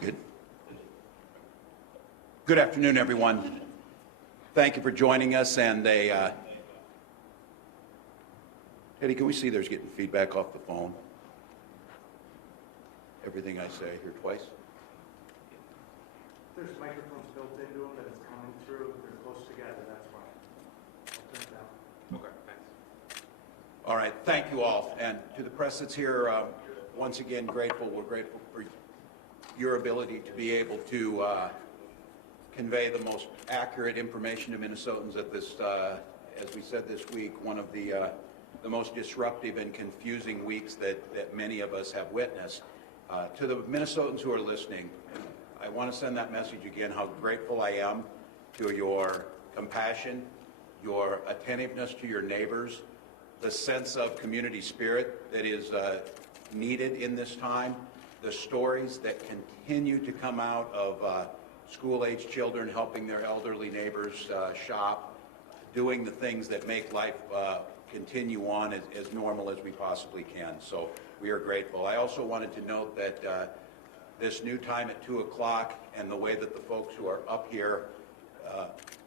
Good. Good afternoon, everyone. Thank you for joining us. And Eddie, can we see there's getting feedback off the phone? Everything I say here twice? There's microphones built into them that it's coming through. They're close together, that's why. I'll turn it down. Okay, thanks. All right, thank you all. And to the press that's here, once again, grateful. We're grateful for your ability to be able to convey the most accurate information to Minnesotans at this, as we said this week, one of the most disruptive and confusing weeks that many of us have witnessed. To the Minnesotans who are listening, I want to send that message again, how grateful I am to your compassion, your attentiveness to your neighbors, the sense of community spirit that is needed in this time, the stories that continue to come out of school-age children helping their elderly neighbors shop, doing the things that make life continue on as normal as we possibly can. So we are grateful. I also wanted to note that this new time at 2 o'clock and the way that the folks who are up here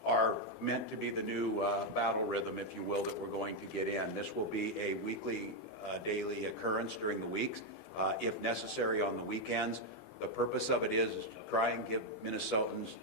are meant to be the new battle rhythm, if you will, that we're going to get in. This will be a weekly, daily occurrence during the weeks, if necessary on the weekends. The purpose of it is to try and give Minnesotans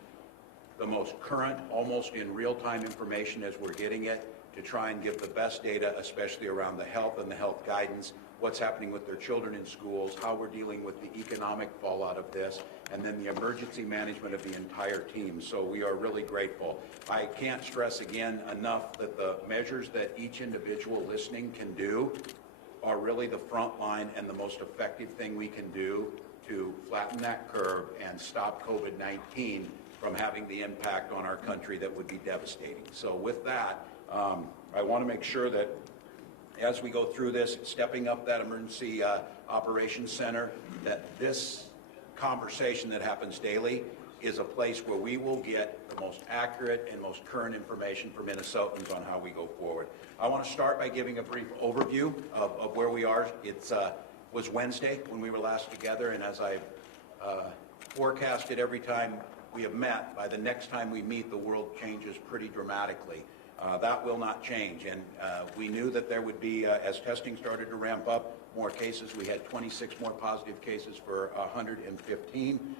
the most current, almost in real-time information as we're getting it, to try and give the best data, especially around the health and the health guidance, what's happening with their children in schools, how we're dealing with the economic fallout of this, and then the emergency management of the entire team. So we are really grateful. I can't stress again enough that the measures that each individual listening can do are really the front line and the most effective thing we can do to flatten that curve and stop COVID-19 from having the impact on our country that would be devastating. So with that, I want to make sure that as we go through this, stepping up that emergency operations center, that this conversation that happens daily is a place where we will get the most accurate and most current information for Minnesotans on how we go forward. I want to start by giving a brief overview of where we are. It was Wednesday when we were last together, and as I've forecasted every time we have met, by the next time we meet, the world changes pretty dramatically. That will not change, and we knew that there would be, as testing started to ramp up, more cases. We had 26 more positive cases for 115.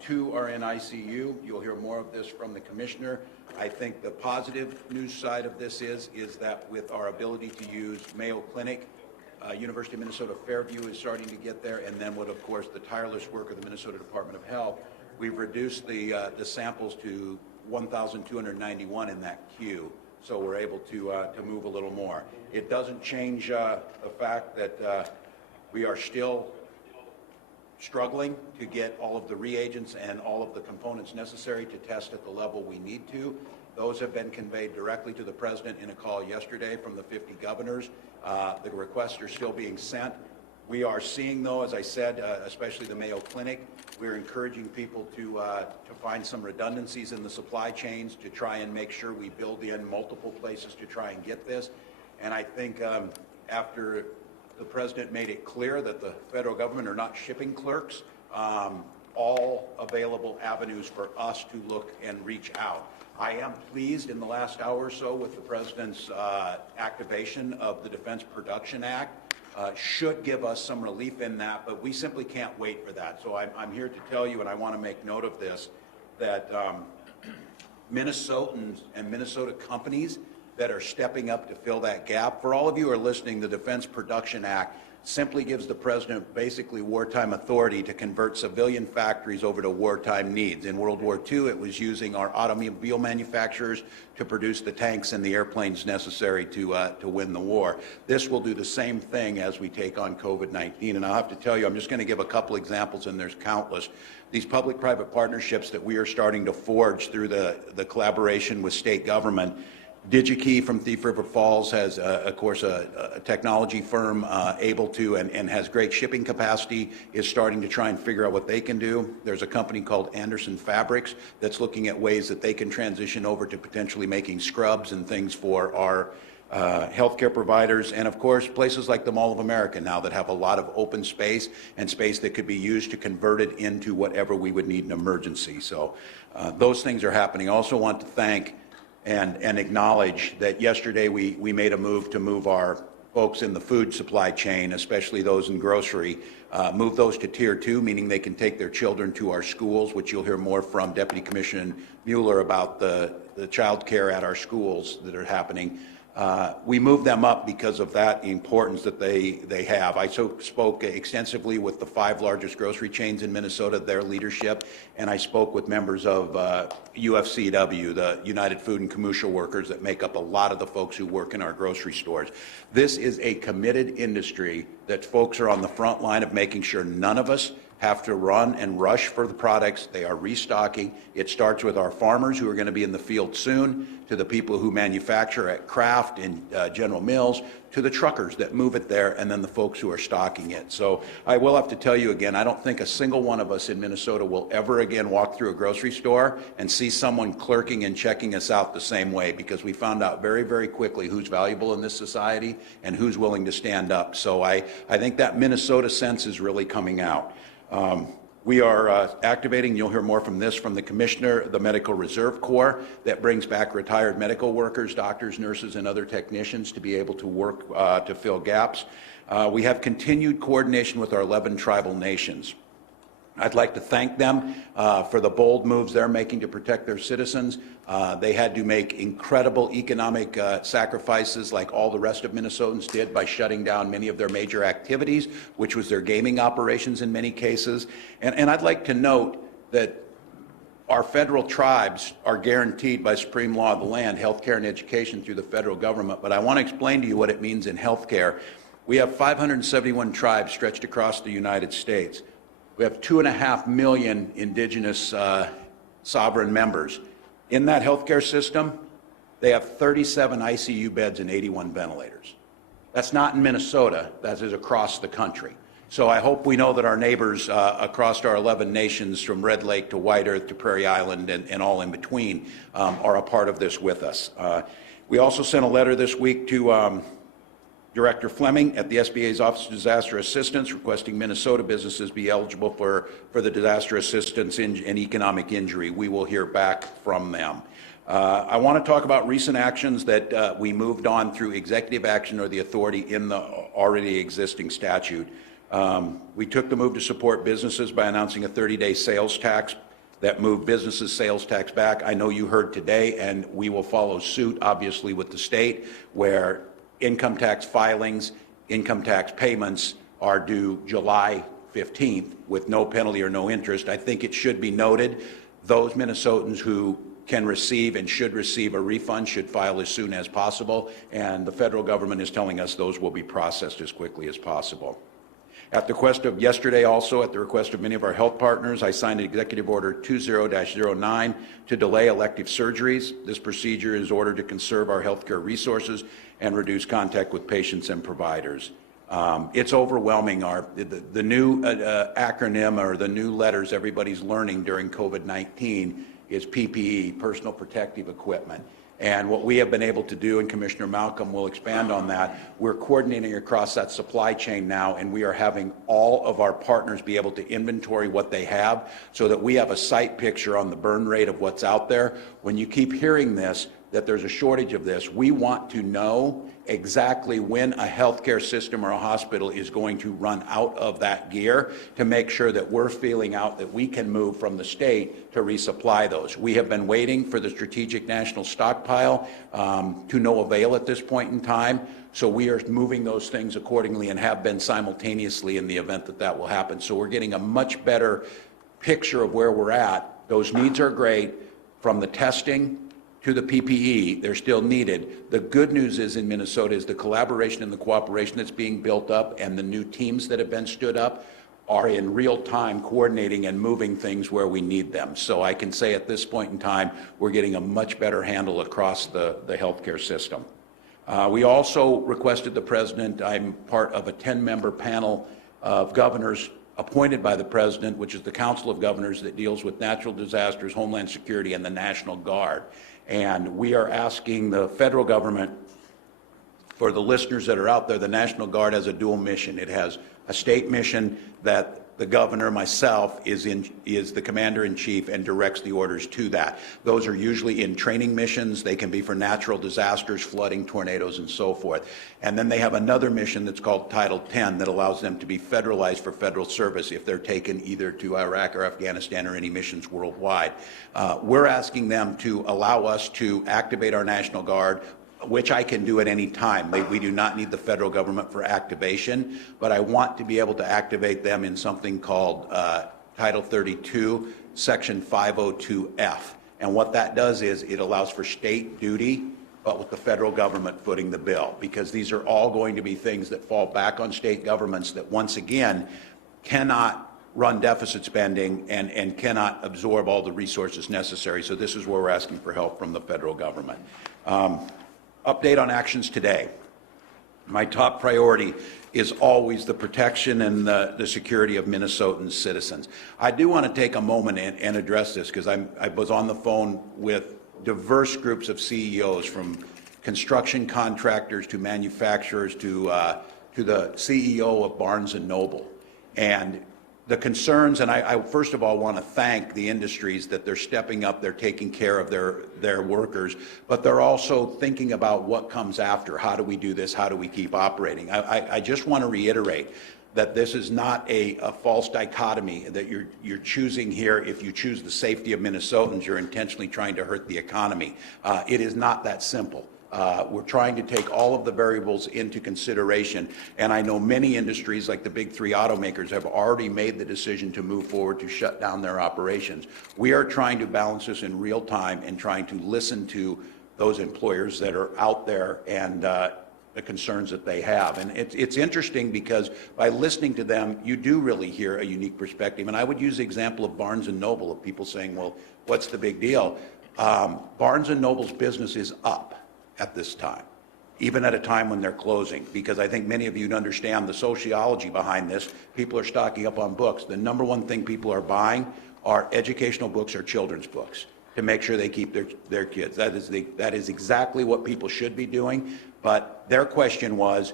2 are in ICU. You'll hear more of this from the commissioner. I think the positive news side of this is that with our ability to use Mayo Clinic, University of Minnesota Fairview is starting to get there, and then with, of course, the tireless work of the Minnesota Department of Health, we've reduced the samples to 1,291 in that queue, so we're able to move a little more. It doesn't change the fact that we are still struggling to get all of the reagents and all of the components necessary to test at the level we need to. Those have been conveyed directly to the president in a call yesterday from the 50 governors. The requests are still being sent. We are seeing, though, as I said, especially the Mayo Clinic, we're encouraging people to find some redundancies in the supply chains to try and make sure we build in multiple places to try and get this. And I think after the president made it clear that the federal government are not shipping clerks, all available avenues for us to look and reach out. I am pleased in the last hour or so with the president's activation of the Defense Production Act. Should give us some relief in that, but we simply can't wait for that. So I'm here to tell you, and I want to make note of this, that Minnesotans and Minnesota companies that are stepping up to fill that gap. For all of you who are listening, the Defense Production Act simply gives the president basically wartime authority to convert civilian factories over to wartime needs. In World War II, it was using our automobile manufacturers to produce the tanks and the airplanes necessary to win the war. This will do the same thing as we take on COVID-19. And I'll have to tell you, I'm just going to give a couple examples, and there's countless. These public-private partnerships that we are starting to forge through the collaboration with state government. DigiKey from Thief River Falls has, of course, a technology firm able to and has great shipping capacity, is starting to try and figure out what they can do. There's a company called Anderson Fabrics that's looking at ways that they can transition over to potentially making scrubs and things for our healthcare providers, and of course places like the Mall of America now that have a lot of open space and space that could be used to convert it into whatever we would need in an emergency. So those things are happening. I also want to thank and acknowledge that yesterday we made a move to move our folks in the food supply chain, especially those in grocery, move those to Tier 2, meaning they can take their children to our schools, which you'll hear more from Deputy Commissioner Mueller about the child care at our schools that are happening. We moved them up because of that importance that they have. I spoke extensively with the 5 largest grocery chains in Minnesota, their leadership, and I spoke with members of UFCW, the United Food and Commercial Workers, that make up a lot of the folks who work in our grocery stores. This is a committed industry that folks are on the front line of making sure none of us have to run and rush for the products. They are restocking. It starts with our farmers who are going to be in the field soon, to the people who manufacture at Kraft and General Mills, to the truckers that move it there, and then the folks who are stocking it. So I will have to tell you again, I don't think a single one of us in Minnesota will ever again walk through a grocery store and see someone clerking and checking us out the same way, because we found out very, very quickly who's valuable in this society and who's willing to stand up. So I think that Minnesota sense is really coming out. We are activating, you'll hear more from this from the Commissioner, the Medical Reserve Corps that brings back retired medical workers, doctors, nurses, and other technicians to be able to work to fill gaps. We have continued coordination with our 11 tribal nations. I'd like to thank them for the bold moves they're making to protect their citizens. They had to make incredible economic sacrifices like all the rest of Minnesotans did by shutting down many of their major activities, which was their gaming operations in many cases. And I'd like to note that our federal tribes are guaranteed by supreme law of the land health care and education through the federal government. But I want to explain to you what it means in health care. We have 571 tribes stretched across the United States. We have 2.5 million indigenous sovereign members. In that healthcare system, they have 37 ICU beds and 81 ventilators. That's not in Minnesota, that is across the country. So I hope we know that our neighbors across our 11 nations, from Red Lake to White Earth to Prairie Island and all in between, are a part of this with us. We also sent a letter this week to Director Fleming at the SBA's Office of Disaster Assistance, requesting Minnesota businesses be eligible for the disaster assistance and economic injury. We will hear back from them. I want to talk about recent actions that we moved on through executive action or the authority in the already existing statute. We took the move to support businesses by announcing a 30-day sales tax that moved businesses' sales tax back. I know you heard today, and we will follow suit, obviously, with the state, where income tax filings, income tax payments are due July 15th with no penalty or no interest. I think it should be noted, those Minnesotans who can receive and should receive a refund should file as soon as possible, and the federal government is telling us those will be processed as quickly as possible. At the request of yesterday, also at the request of many of our health partners, I signed Executive Order 20-09 to delay elective surgeries. This procedure is ordered to conserve our healthcare resources and reduce contact with patients and providers. It's overwhelming. The new acronym or the new letters everybody's learning during COVID-19 is PPE, personal protective equipment. And what we have been able to do, and Commissioner Malcolm will expand on that, we're coordinating across that supply chain now, and we are having all of our partners be able to inventory what they have so that we have a sight picture on the burn rate of what's out there. When you keep hearing this, that there's a shortage of this, we want to know exactly when a healthcare system or a hospital is going to run out of that gear to make sure that we're feeling out that we can move from the state to resupply those. We have been waiting for the strategic national stockpile to no avail at this point in time. So we are moving those things accordingly and have been simultaneously in the event that that will happen. So we're getting a much better picture of where we're at. Those needs are great, from the testing to the PPE, they're still needed. The good news is in Minnesota is the collaboration and the cooperation that's being built up, and the new teams that have been stood up are in real time coordinating and moving things where we need them. So I can say at this point in time, we're getting a much better handle across the healthcare system. We also requested the President, I'm part of a 10-member panel of governors appointed by the President, which is the Council of Governors that deals with natural disasters, homeland security, and the National Guard. And we are asking the federal government For the listeners that are out there, the National Guard has a dual mission. It has a state mission that the governor, myself, is the commander-in-chief and directs the orders to that. Those are usually in training missions. They can be for natural disasters, flooding, tornadoes, and so forth. And then they have another mission that's called Title 10 that allows them to be federalized for federal service if they're taken either to Iraq or Afghanistan or any missions worldwide. We're asking them to allow us to activate our National Guard, which I can do at any time. We do not need the federal government for activation, but I want to be able to activate them in something called Title 32, Section 502F. And what that does is it allows for state duty, but with the federal government footing the bill, because these are all going to be things that fall back on state governments that, once again, cannot run deficit spending and cannot absorb all the resources necessary. So this is where we're asking for help from the federal government. Update on actions today. My top priority is always the protection and the security of Minnesotan citizens. I do want to take a moment and address this, because I was on the phone with diverse groups of CEOs, from construction contractors to manufacturers to the CEO of Barnes & Noble. And the concerns, and I first of all want to thank the industries that they're stepping up, they're taking care of their workers, but they're also thinking about what comes after. How do we do this? How do we keep operating? I just want to reiterate that this is not a false dichotomy that you're choosing here. If you choose the safety of Minnesotans, you're intentionally trying to hurt the economy. It is not that simple. We're trying to take all of the variables into consideration, and I know many industries like the big three automakers have already made the decision to move forward to shut down their operations. We are trying to balance this in real time and trying to listen to those employers that are out there and the concerns that they have. And it's interesting, because by listening to them, you do really hear a unique perspective. And I would use the example of Barnes & Noble, of people saying, well, what's the big deal? Barnes & Noble's business is up at this time, even at a time when they're closing, because I think many of you understand the sociology behind this. People are stocking up on books. The number one thing people are buying are educational books or children's books to make sure they keep their kids. That is exactly what people should be doing. But their question was,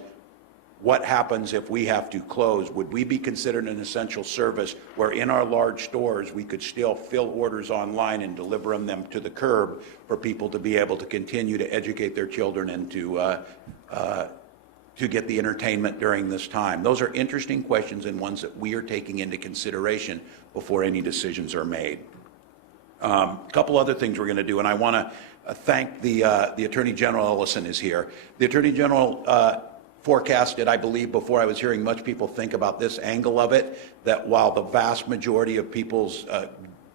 what happens if we have to close? Would we be considered an essential service where in our large stores we could still fill orders online and deliver them to the curb for people to be able to continue to educate their children and to get the entertainment during this time? Those are interesting questions, and ones that we are taking into consideration before any decisions are made. A couple other things we're going to do, and I want to thank the Attorney General. Ellison is here. The Attorney General forecasted, I believe, before I was hearing much people think about this angle of it, that while the vast majority of people's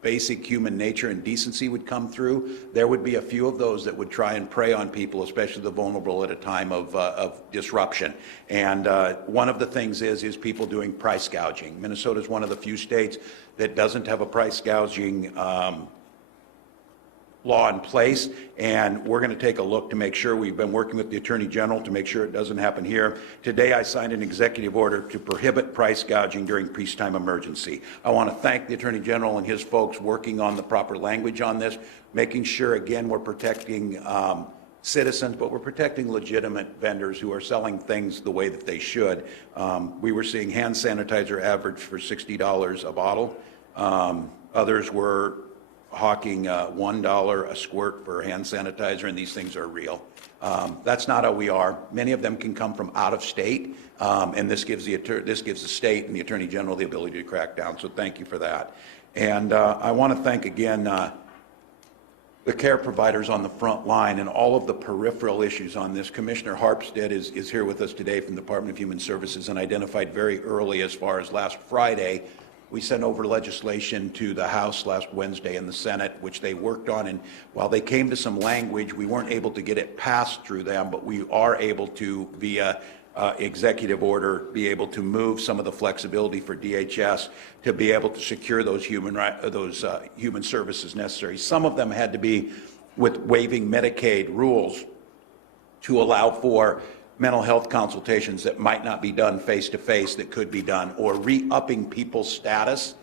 basic human nature and decency would come through, there would be a few of those that would try and prey on people, especially the vulnerable, at a time of disruption. And one of the things is people doing price gouging. Minnesota is one of the few states that doesn't have a price gouging law in place, and we're going to take a look to make sure. We've been working with the Attorney General to make sure it doesn't happen here. Today I signed an executive order to prohibit price gouging during peacetime emergency. I want to thank the Attorney General and his folks working on the proper language on this, making sure, again, we're protecting citizens, but we're protecting legitimate vendors who are selling things the way that they should. We were seeing hand sanitizer average for $60 a bottle. Others were hawking $1 a squirt for hand sanitizer, and these things are real. That's not how we are. Many of them can come from out of state, and this gives the state and the Attorney General the ability to crack down. So thank you for that. And I want to thank again the care providers on the front line and all of the peripheral issues on this. Commissioner Harpstead is here with us today from the Department of Human Services, and identified very early, as far as last Friday, we sent over legislation to the House last Wednesday and the Senate, which they worked on. And while they came to some language, we weren't able to get it passed through them, but we are able to, via executive order, be able to move some of the flexibility for DHS to be able to secure those human services necessary. Some of them had to be with waiving Medicaid rules to allow for mental health consultations that might not be done face-to-face that could be done, or re-upping people's status.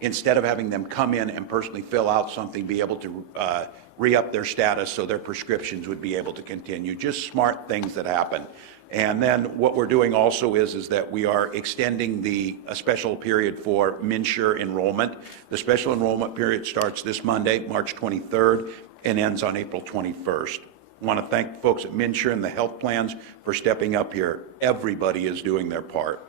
Instead of having them come in and personally fill out something, be able to re-up their status so their prescriptions would be able to continue. Just smart things that happen. And then what we're doing also is that we are extending a special period for MNsure enrollment. The special enrollment period starts this Monday, March 23rd, and ends on April 21st. I want to thank the folks at MNsure and the health plans for stepping up here. Everybody is doing their part.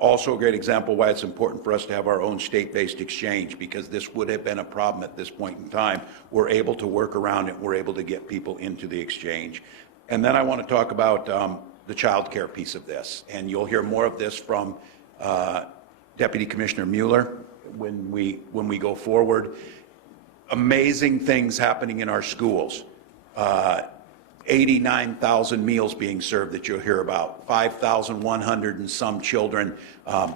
Also a great example why it's important for us to have our own state-based exchange, because this would have been a problem at this point in time. We're able to work around it. We're able to get people into the exchange. And then I want to talk about the child care piece of this. And you'll hear more of this from Deputy Commissioner Mueller when we go forward. Amazing things happening in our schools. 89,000 meals being served that you'll hear about, 5,100 and some children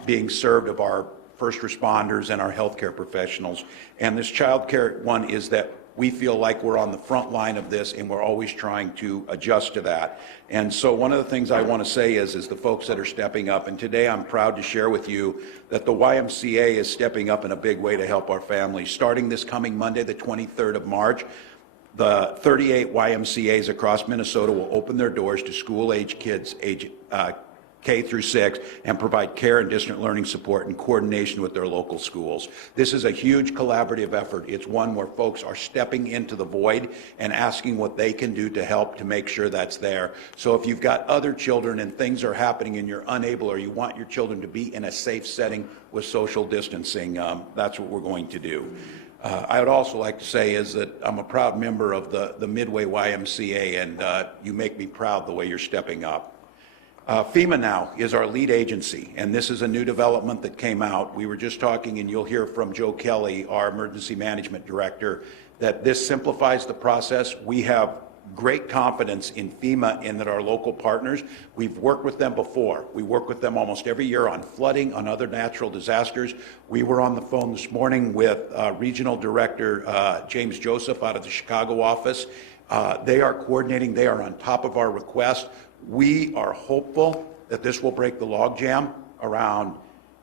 being served of our first responders and our healthcare professionals. And this child care one is that we feel like we're on the front line of this, and we're always trying to adjust to that. And so one of the things I want to say is the folks that are stepping up, and today I'm proud to share with you that the YMCA is stepping up in a big way to help our families. Starting this coming Monday, the 23rd of March, the 38 YMCAs across Minnesota will open their doors to school-age kids, age K through 6, and provide care and distant learning support in coordination with their local schools. This is a huge collaborative effort. It's one where folks are stepping into the void and asking what they can do to help to make sure that's there. So if you've got other children and things are happening and you're unable, or you want your children to be in a safe setting with social distancing, that's what we're going to do. I would also like to say is that I'm a proud member of the Midway YMCA, and you make me proud the way you're stepping up. FEMA now is our lead agency, and this is a new development that came out. We were just talking, and you'll hear from Joe Kelly, our Emergency Management Director, that this simplifies the process. We have great confidence in FEMA in that our local partners, we've worked with them before. We work with them almost every year on flooding, on other natural disasters. We were on the phone this morning with Regional Director James Joseph out of the Chicago office. They are coordinating. They are on top of our request. We are hopeful that this will break the logjam around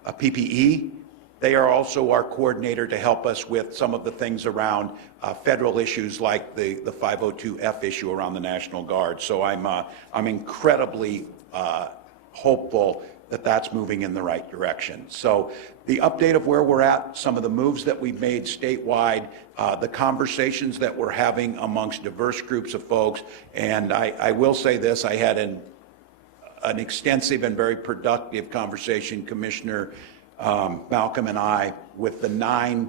PPE. They are also our coordinator to help us with some of the things around federal issues like the 502F issue around the National Guard. So I'm incredibly hopeful that that's moving in the right direction. So the update of where we're at, some of the moves that we've made statewide, the conversations that we're having amongst diverse groups of folks, and I will say this, I had an extensive and very productive conversation, Commissioner Malcolm and I, with the 9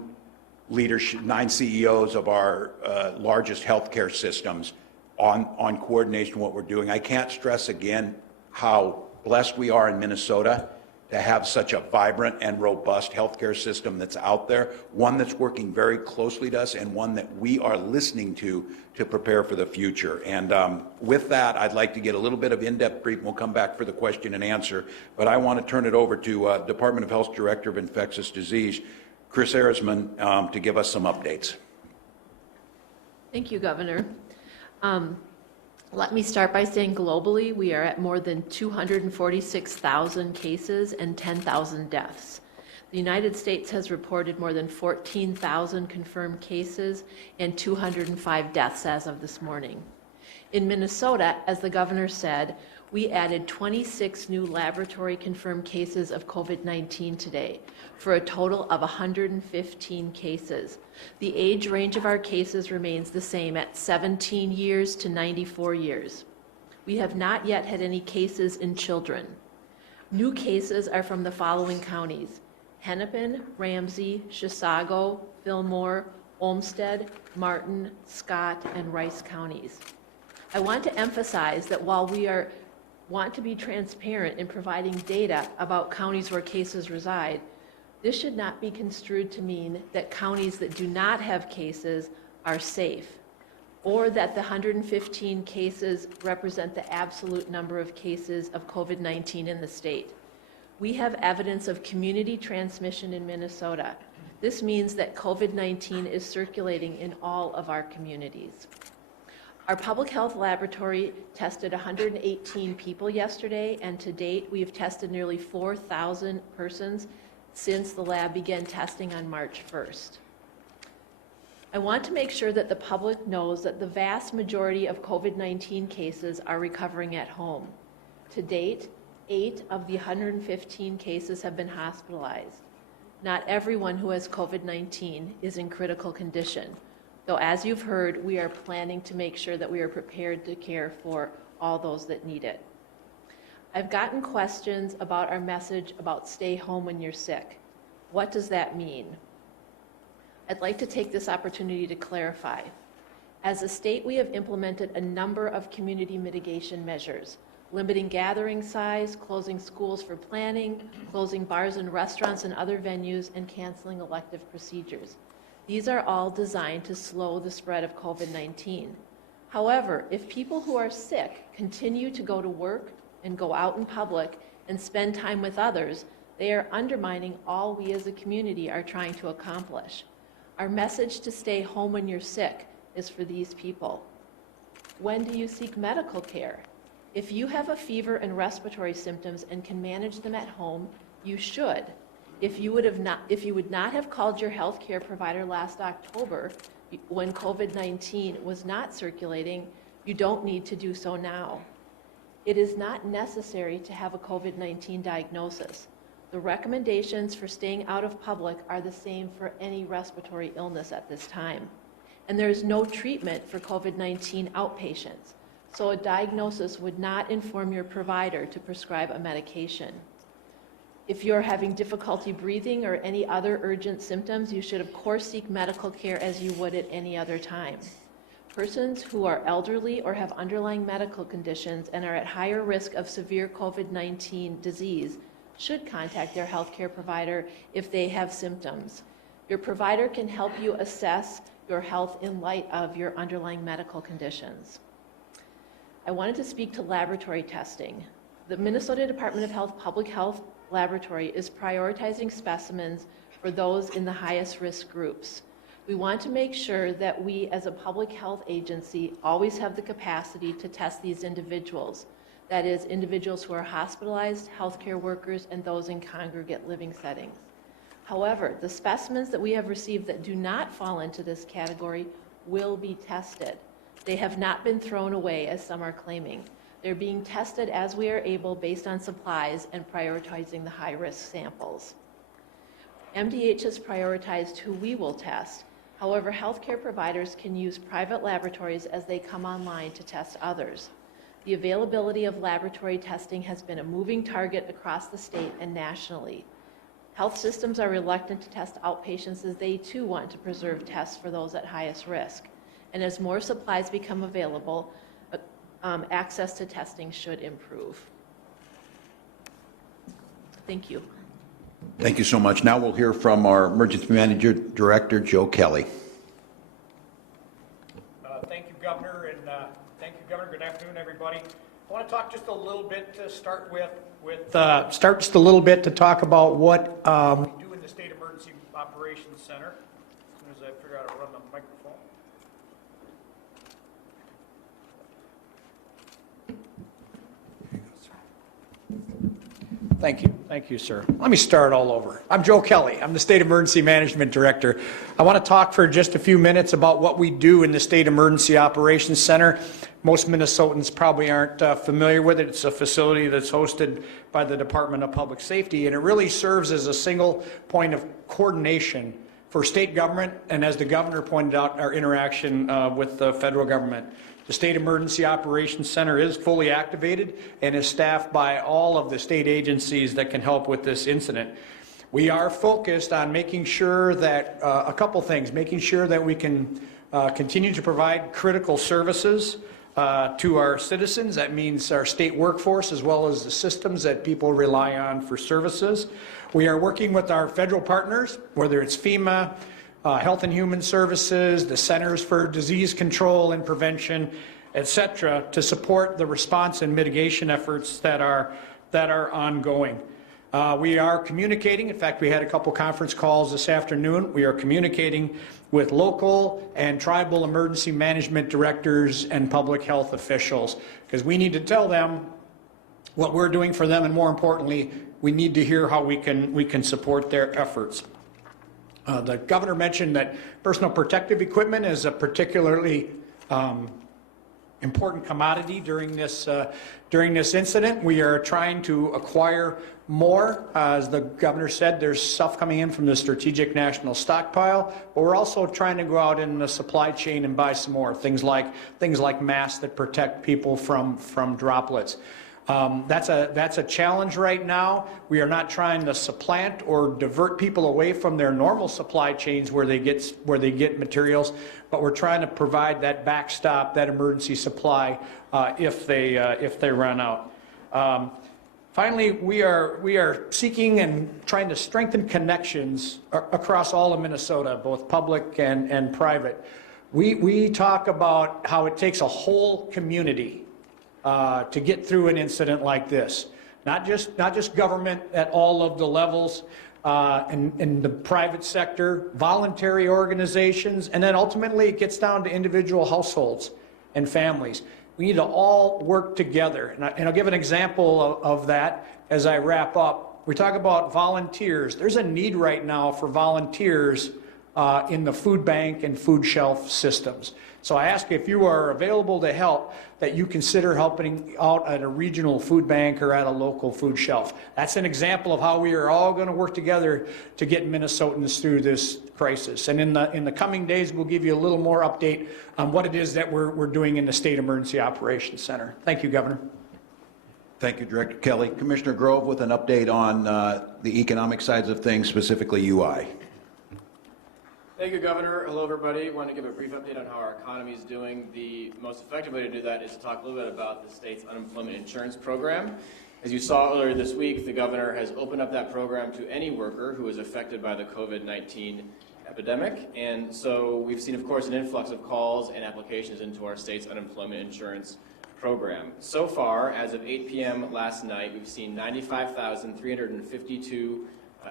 CEOs of our largest healthcare systems on coordination what we're doing. I can't stress again how blessed we are in Minnesota to have such a vibrant and robust healthcare system that's out there, one that's working very closely to us, and one that we are listening to prepare for the future. And with that, I'd like to get a little bit of in-depth brief, and we'll come back for the question and answer. But I want to turn it over to Department of Health Director of Infectious Disease, Chris Arisman, to give us some updates. Thank you, Governor. Let me start by saying globally, we are at more than 246,000 cases and 10,000 deaths. The United States has reported more than 14,000 confirmed cases and 205 deaths as of this morning. In Minnesota, as the governor said, we added 26 new laboratory confirmed cases of COVID-19 today, for a total of 115 cases. The age range of our cases remains the same at 17 years to 94 years. We have not yet had any cases in children. New cases are from the following counties: Hennepin, Ramsey, Chisago, Fillmore, Olmsted, Martin, Scott, and Rice counties. I want to emphasize that while we want to be transparent in providing data about counties where cases reside, this should not be construed to mean that counties that do not have cases are safe, or that the 115 cases represent the absolute number of cases of COVID-19 in the state. We have evidence of community transmission in Minnesota. This means that COVID-19 is circulating in all of our communities. Our public health laboratory tested 118 people yesterday, and to date, we have tested nearly 4,000 persons since the lab began testing on March 1st. I want to make sure that the public knows that the vast majority of COVID-19 cases are recovering at home. To date, 8 of the 115 cases have been hospitalized. Not everyone who has COVID-19 is in critical condition, though as you've heard, we are planning to make sure that we are prepared to care for all those that need it. I've gotten questions about our message about stay home when you're sick. What does that mean? I'd like to take this opportunity to clarify. As a state, we have implemented a number of community mitigation measures, limiting gathering size, closing schools for planning, closing bars and restaurants and other venues, and canceling elective procedures. These are all designed to slow the spread of COVID-19. However, if people who are sick continue to go to work and go out in public and spend time with others, they are undermining all we as a community are trying to accomplish. Our message to stay home when you're sick is for these people. When do you seek medical care? If you have a fever and respiratory symptoms and can manage them at home, you should. If you would not have called your health care provider last October when COVID-19 was not circulating, you don't need to do so now. It is not necessary to have a COVID-19 diagnosis. The recommendations for staying out of public are the same for any respiratory illness at this time. And there is no treatment for COVID-19 outpatients, so a diagnosis would not inform your provider to prescribe a medication. If you're having difficulty breathing or any other urgent symptoms, you should of course seek medical care as you would at any other time. Persons who are elderly or have underlying medical conditions and are at higher risk of severe COVID-19 disease should contact their healthcare provider if they have symptoms. Your provider can help you assess your health in light of your underlying medical conditions. I wanted to speak to laboratory testing. The Minnesota Department of Health Public Health Laboratory is prioritizing specimens for those in the highest risk groups. We want to make sure that we as a public health agency always have the capacity to test these individuals. That is, individuals who are hospitalized, healthcare workers, and those in congregate living settings. However, the specimens that we have received that do not fall into this category will be tested. They have not been thrown away, as some are claiming. They're being tested as we are able based on supplies and prioritizing the high-risk samples. MDH has prioritized who we will test. However, healthcare providers can use private laboratories as they come online to test others. The availability of laboratory testing has been a moving target across the state and nationally. Health systems are reluctant to test outpatients as they too want to preserve tests for those at highest risk. And as more supplies become available, access to testing should improve. Thank you. Thank you so much. Now we'll hear from our Emergency Manager Director, Joe Kelly. Thank you, Governor, and thank you, Governor. Good afternoon, everybody. I want to talk just a little bit to start start just a little bit to talk about what we do in the State Emergency Operations Center. As soon as I figure out how to run the microphone. Thank you, sir. Let me start all over. I'm Joe Kelly. I'm the State Emergency Management Director. I want to talk for just a few minutes about what we do in the State Emergency Operations Center. Most Minnesotans probably aren't familiar with it. It's a facility that's hosted by the Department of Public Safety, and it really serves as a single point of coordination for state government, and as the governor pointed out, our interaction with the federal government. The State Emergency Operations Center is fully activated and is staffed by all of the state agencies that can help with this incident. We are focused on making sure that, a couple things, making sure that we can continue to provide critical services to our citizens. That means our state workforce as well as the systems that people rely on for services. We are working with our federal partners, whether it's FEMA, Health and Human Services, the Centers for Disease Control and Prevention, etc., to support the response and mitigation efforts that are ongoing. We are communicating. In fact, we had a couple conference calls this afternoon. We are communicating with local and tribal emergency management directors and public health officials because we need to tell them what we're doing for them, and more importantly, we need to hear how we can support their efforts. The governor mentioned that personal protective equipment is a particularly important commodity during this incident. We are trying to acquire more. As the governor said, there's stuff coming in from the Strategic National Stockpile, but we're also trying to go out in the supply chain and buy some more things like masks that protect people from droplets. That's a challenge right now. We are not trying to supplant or divert people away from their normal supply chains where they get materials, but we're trying to provide that backstop, that emergency supply if they run out. Finally, we are seeking and trying to strengthen connections across all of Minnesota, both public and private. We talk about how it takes a whole community to get through an incident like this. Not just government at all of the levels, in the private sector, voluntary organizations, and then ultimately it gets down to individual households and families. We need to all work together. And I'll give an example of that as I wrap up. We talk about volunteers. There's a need right now for volunteers in the food bank and food shelf systems. So I ask if you are available to help, that you consider helping out at a regional food bank or at a local food shelf. That's an example of how we are all going to work together to get Minnesotans through this crisis. And in the coming days, we'll give you a little more update on what it is that we're doing in the State Emergency Operations Center. Thank you, Governor. Thank you, Director Kelly. Commissioner Grove with an update on the economic sides of things, specifically UI. Thank you, Governor. Hello, everybody. I want to give a brief update on how our economy is doing. The most effective way to do that is to talk a little bit about the state's unemployment insurance program. As you saw earlier this week, the governor has opened up that program to any worker who is affected by the COVID-19 epidemic. And so we've seen, of course, an influx of calls and applications into our state's unemployment insurance program. So far, as of 8 p.m. last night, we've seen 95,352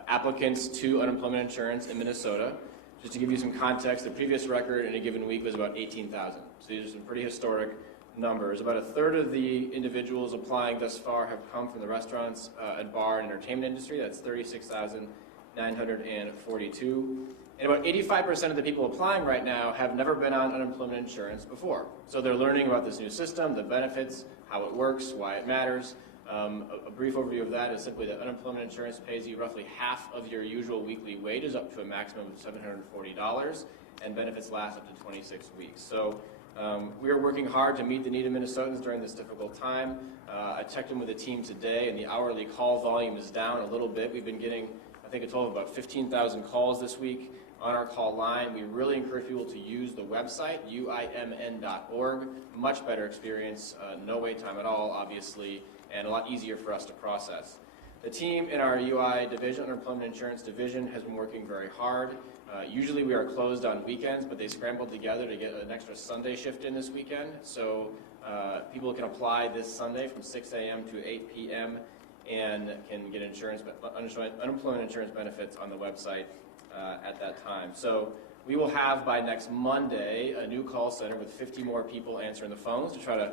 applicants to unemployment insurance in Minnesota. Just to give you some context, the previous record in a given week was about 18,000. So these are some pretty historic numbers. About a third of the individuals applying thus far have come from the restaurants and bar and entertainment industry. That's 36,942. And about 85% of the people applying right now have never been on unemployment insurance before. So they're learning about this new system, the benefits, how it works, why it matters. A brief overview of that is simply that unemployment insurance pays you roughly half of your usual weekly wages, up to a maximum of $740, and benefits last up to 26 weeks. So we are working hard to meet the need of Minnesotans during this difficult time. I checked in with the team today, and the hourly call volume is down a little bit. We've been getting, I think, a total of about 15,000 calls this week on our call line. We really encourage people to use the website, uimn.org. Much better experience, no wait time at all, obviously, and a lot easier for us to process. The team in our UI division, Unemployment Insurance Division, has been working very hard. Usually we are closed on weekends, but they scrambled together to get an extra Sunday shift in this weekend. So people can apply this Sunday from 6 a.m. to 8 p.m. and can get unemployment insurance benefits on the website at that time. So we will have by next Monday a new call center with 50 more people answering the phones to try to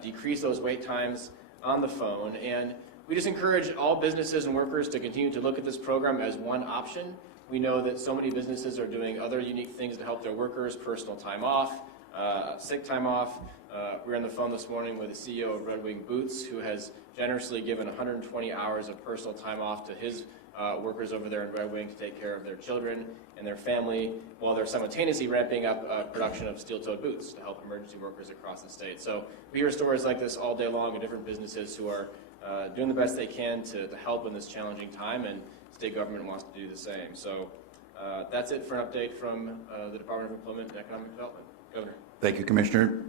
decrease those wait times on the phone. And we just encourage all businesses and workers to continue to look at this program as one option. We know that so many businesses are doing other unique things to help their workers, personal time off, sick time off. We were on the phone this morning with the CEO of Red Wing Boots, who has generously given 120 hours of personal time off to his workers over there in Red Wing to take care of their children and their family, while they're simultaneously ramping up production of steel-toed boots to help emergency workers across the state. So we hear stories like this all day long of different businesses who are doing the best they can to help in this challenging time, and state government wants to do the same. So that's it for an update from the Department of Employment and Economic Development. Governor. Thank you, Commissioner.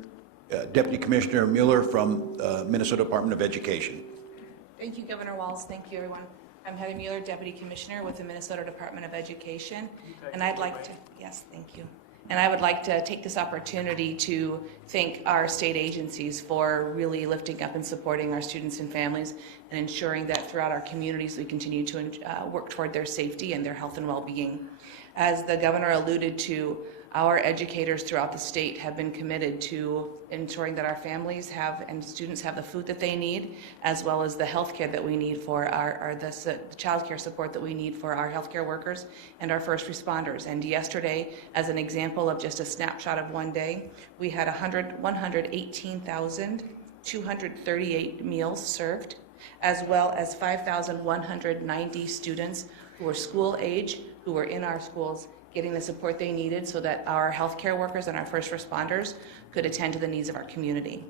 Deputy Commissioner Mueller from Minnesota Department of Education. Thank you, Governor Walz. Thank you, everyone. I'm Heather Mueller, Deputy Commissioner with the Minnesota Department of Education, and I'd like to, yes, thank you. And I would like to take this opportunity to thank our state agencies for really lifting up and supporting our students and families and ensuring that throughout our communities we continue to work toward their safety and their health and well-being. As the governor alluded to, Our educators throughout the state have been committed to ensuring that our families have and students have the food that they need, as well as the health care that we need for the child care support that we need for our healthcare workers and our first responders. And yesterday, as an example of just a snapshot of one day, we had 118,238 meals served, as well as 5,190 students who were school age, who were in our schools, getting the support they needed so that our healthcare workers and our first responders could attend to the needs of our community.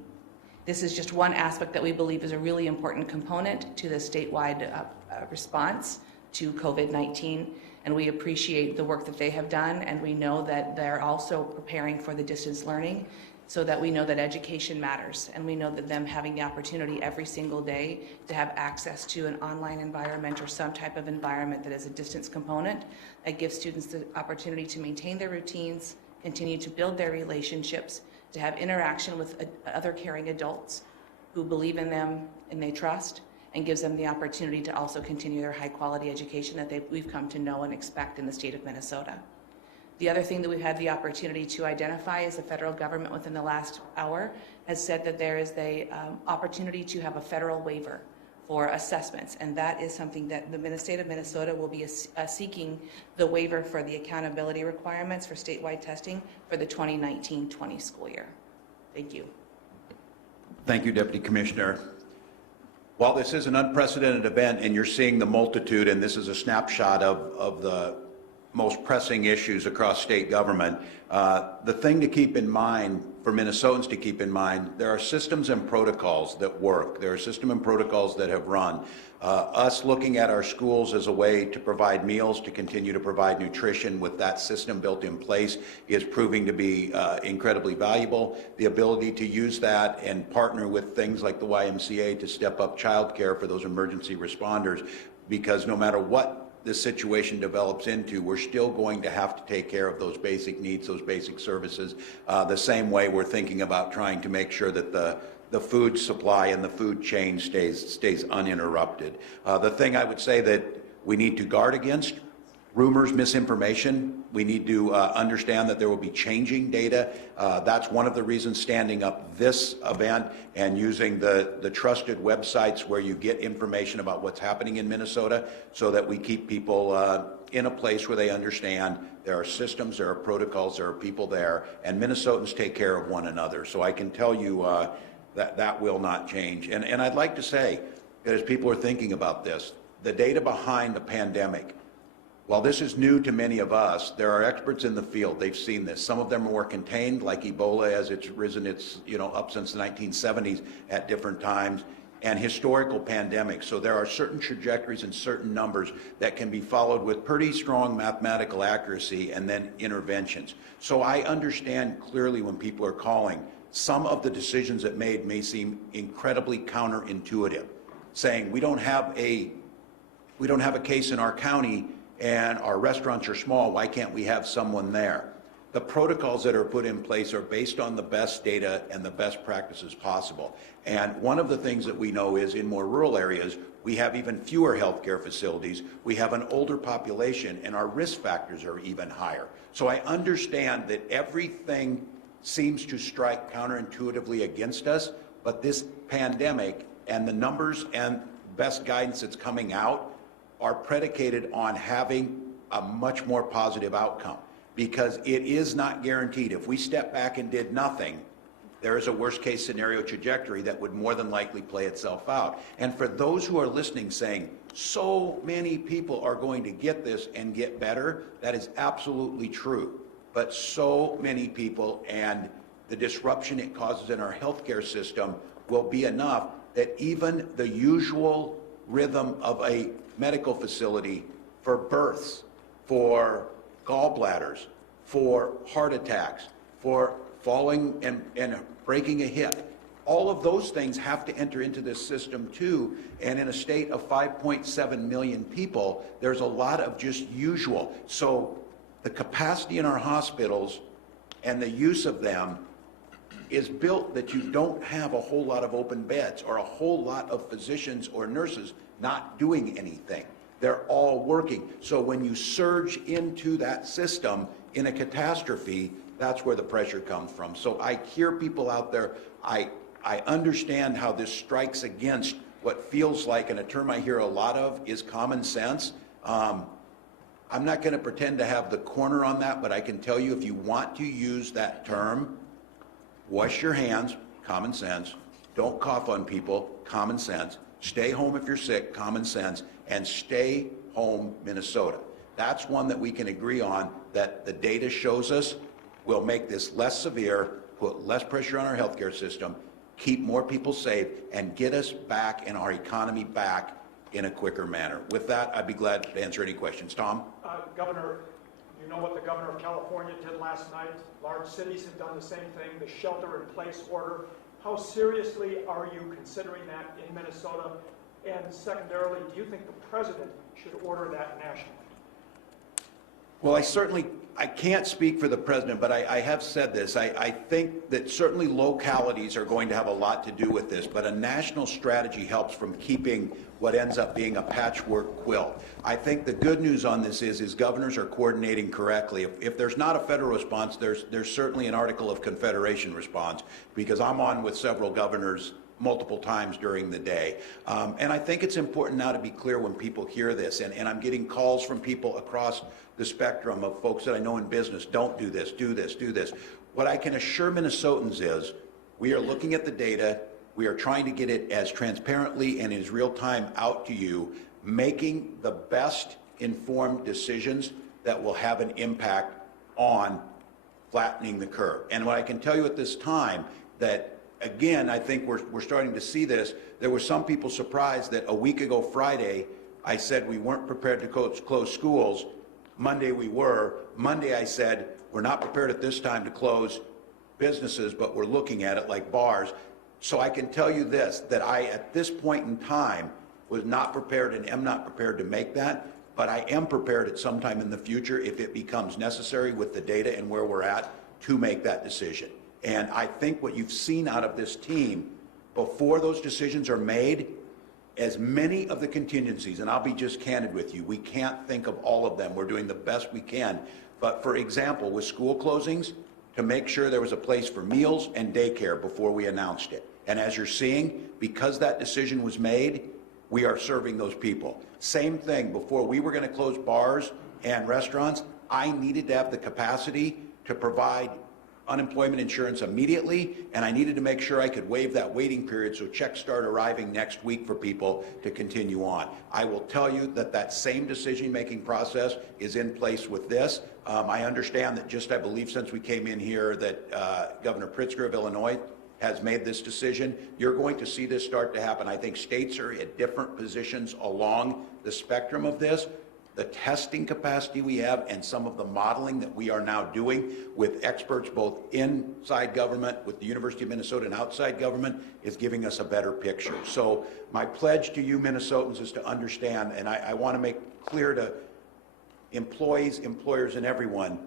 This is just one aspect that we believe is a really important component to the statewide response to COVID-19, and we appreciate the work that they have done, and we know that they're also preparing for the distance learning, so that we know that education matters, and we know that them having the opportunity every single day to have access to an online environment or some type of environment that is a distance component that gives students the opportunity to maintain their routines, continue to build their relationships, to have interaction with other caring adults who believe in them and they trust, and gives them the opportunity to also continue their high quality education that we've come to know and expect in the state of Minnesota. The other thing that we've had the opportunity to identify is the federal government within the last hour has said that there is the opportunity to have a federal waiver for assessments, and that is something that the state of Minnesota will be seeking the waiver for the accountability requirements for statewide testing for the 2019-20 school year. Thank you. Thank you, Deputy Commissioner. While this is an unprecedented event and you're seeing the multitude, and this is a snapshot of the most pressing issues across state government, the thing to keep in mind, for Minnesotans to keep in mind, there are systems and protocols that work. There are systems and protocols that have run. Us looking at our schools as a way to provide meals, to continue to provide nutrition with that system built in place is proving to be incredibly valuable. The ability to use that and partner with things like the YMCA to step up childcare for those emergency responders, because no matter what this situation develops into, we're still going to have to take care of those basic needs, those basic services, the same way we're thinking about trying to make sure that the food supply and the food chain stays uninterrupted. The thing I would say that we need to guard against, rumors, misinformation. We need to understand that there will be changing data. That's one of the reasons standing up this event and using the trusted websites where you get information about what's happening in Minnesota, so that we keep people in a place where they understand there are systems, there are protocols, there are people there, and Minnesotans take care of one another. So I can tell you that will not change. And I'd like to say that as people are thinking about this, the data behind the pandemic, while this is new to many of us, there are experts in the field. They've seen this. Some of them are more contained, like Ebola, as it's risen, it's up since the 1970s at different times, and historical pandemics. So there are certain trajectories and certain numbers that can be followed with pretty strong mathematical accuracy, and then interventions. So I understand clearly when people are calling, some of the decisions that may seem incredibly counterintuitive, saying we don't have a case in our county and our restaurants are small, why can't we have someone there? The protocols that are put in place are based on the best data and the best practices possible. And one of the things that we know is in more rural areas, we have even fewer healthcare facilities, we have an older population, and our risk factors are even higher. So I understand that everything seems to strike counterintuitively against us, but this pandemic and the numbers and best guidance that's coming out are predicated on having a much more positive outcome, because it is not guaranteed. If we step back and did nothing, there is a worst case scenario trajectory that would more than likely play itself out. And for those who are listening saying, so many people are going to get this and get better, that is absolutely true. But so many people, and the disruption it causes in our healthcare system will be enough that even the usual rhythm of a medical facility for births, for gallbladders, for heart attacks, for falling and breaking a hip, all of those things have to enter into this system too. And in a state of 5.7 million people, there's a lot of just usual. So the capacity in our hospitals and the use of them is built that you don't have a whole lot of open beds or a whole lot of physicians or nurses not doing anything. They're all working. So when you surge into that system in a catastrophe, that's where the pressure comes from. So I hear people out there, I understand how this strikes against what feels like, and a term I hear a lot of is common sense. I'm not going to pretend to have the corner on that, but I can tell you if you want to use that term, wash your hands, common sense. Don't cough on people, common sense. Stay home if you're sick, common sense. And stay home, Minnesota. That's one that we can agree on, that the data shows us will make this less severe, put less pressure on our healthcare system, keep more people safe, and get us back and our economy back in a quicker manner. With that, I'd be glad to answer any questions. Tom? Governor, you know what the governor of California did last night? Large cities have done the same thing, the shelter-in-place order. How seriously are you considering that in Minnesota? And secondarily, do you think the president should order that nationally? Well, I can't speak for the president, but I have said this. I think that certainly localities are going to have a lot to do with this, but a national strategy helps from keeping what ends up being a patchwork quilt. I think the good news on this is governors are coordinating correctly. If there's not a federal response, there's certainly an Article of Confederation response, because I'm on with several governors multiple times during the day. And I think it's important now to be clear when people hear this, and I'm getting calls from people across the spectrum of folks that I know in business, don't do this, do this, do this. What I can assure Minnesotans is we are looking at the data, we are trying to get it as transparently and as real time out to you, making the best informed decisions that will have an impact on flattening the curve. And what I can tell you at this time, that again, I think we're starting to see this. There were some people surprised that a week ago Friday, I said we weren't prepared to close schools. Monday we were. Monday I said we're not prepared at this time to close businesses, but we're looking at it like bars. So I can tell you this, that I, at this point in time, was not prepared and am not prepared to make that, but I am prepared at some time in the future, if it becomes necessary with the data and where we're at, to make that decision. And I think what you've seen out of this team, before those decisions are made, as many of the contingencies, and I'll be just candid with you, we can't think of all of them. We're doing the best we can. But for example, with school closings, to make sure there was a place for meals and daycare before we announced it. And as you're seeing, because that decision was made, we are serving those people. Same thing, before we were going to close bars and restaurants, I needed to have the capacity to provide unemployment insurance immediately, and I needed to make sure I could waive that waiting period so checks start arriving next week for people to continue on. I will tell you that that same decision-making process is in place with this. I understand that just, I believe, since we came in here, that Governor Pritzker of Illinois has made this decision. You're going to see this start to happen. I think states are at different positions along the spectrum of this. The testing capacity we have and some of the modeling that we are now doing with experts both inside government, with the University of Minnesota and outside government, is giving us a better picture. So my pledge to you Minnesotans is to understand, and I want to make clear to employees, employers, and everyone,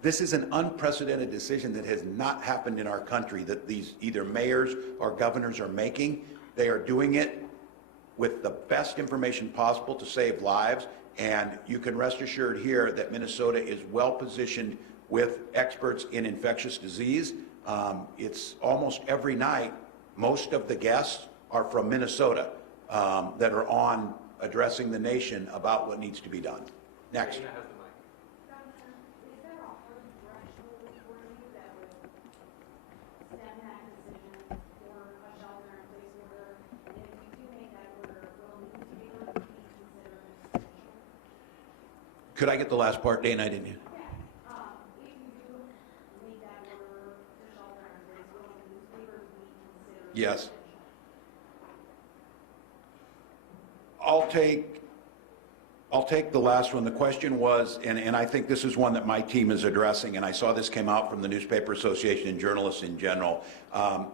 this is an unprecedented decision that has not happened in our country, that these either mayors or governors are making. They are doing it with the best information possible to save lives. And you can rest assured here that Minnesota is well positioned with experts in infectious disease. It's almost every night, most of the guests are from Minnesota that are on addressing the nation about what needs to be done. Next. Could I get the last part, Dana? I didn't hear. Yes. I'll take the last one. The question was, and I think this is one that my team is addressing, and I saw this came out from the Newspaper Association and journalists in general,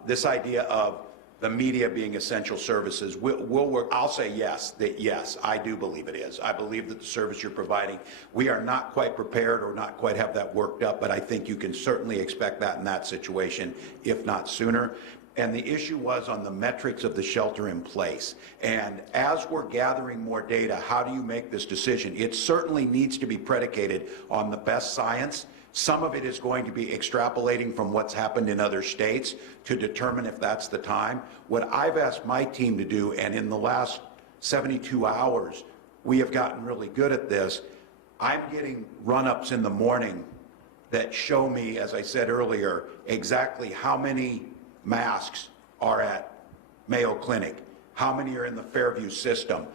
this idea of the media being essential services. We'll work. I'll say yes, that yes, I do believe it is. I believe that the service you're providing, we are not quite prepared or not quite have that worked up, but I think you can certainly expect that in that situation, if not sooner. And the issue was on the metrics of the shelter in place. And as we're gathering more data, how do you make this decision? It certainly needs to be predicated on the best science. Some of it is going to be extrapolating from what's happened in other states to determine if that's the time. What I've asked my team to do, and in the last 72 hours, we have gotten really good at this, I'm getting run-ups in the morning that show me, as I said earlier, exactly how many masks are at Mayo Clinic, how many are in the Fairview system,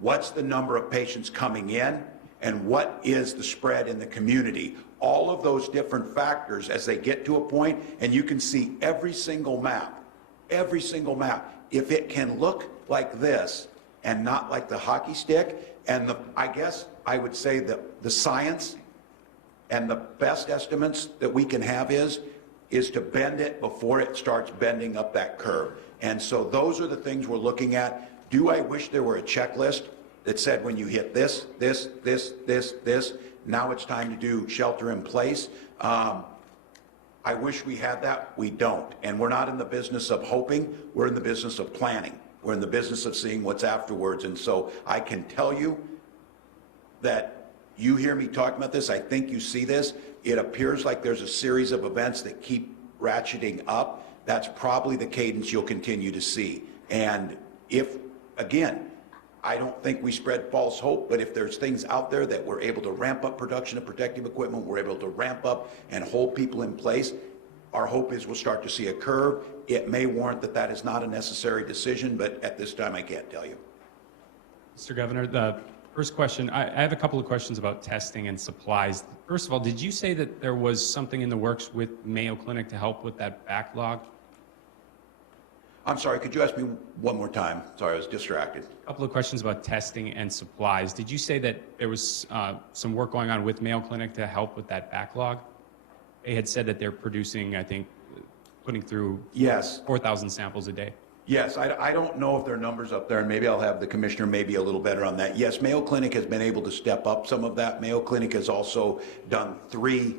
what's the number of patients coming in, and what is the spread in the community. All of those different factors as they get to a point, and you can see every single map, if it can look like this and not like the hockey stick, and I guess I would say that the science and the best estimates that we can have is to bend it before it starts bending up that curve. And so those are the things we're looking at. Do I wish there were a checklist that said when you hit this, now it's time to do shelter in place? I wish we had that. We don't. And we're not in the business of hoping. We're in the business of planning. We're in the business of seeing what's afterwards. And so I can tell you that you hear me talking about this. I think you see this. It appears like there's a series of events that keep ratcheting up. That's probably the cadence you'll continue to see. And if, again, I don't think we spread false hope, but if there's things out there that we're able to ramp up production of protective equipment, we're able to ramp up and hold people in place, our hope is we'll start to see a curve. It may warrant that that is not a necessary decision, but at this time I can't tell you. Mr. Governor, the first question, I have a couple of questions about testing and supplies. First of all, did you say that there was something in the works with Mayo Clinic to help with that backlog? I'm sorry, could you ask me one more time? Sorry, I was distracted. A couple of questions about testing and supplies. Did you say that there was some work going on with Mayo Clinic to help with that backlog? They had said that they're producing, I think, putting through Yes. 4,000 samples a day. Yes, I don't know if there are numbers up there, and maybe I'll have the commissioner maybe a little better on that. Yes, Mayo Clinic has been able to step up some of that. Mayo Clinic has also done 3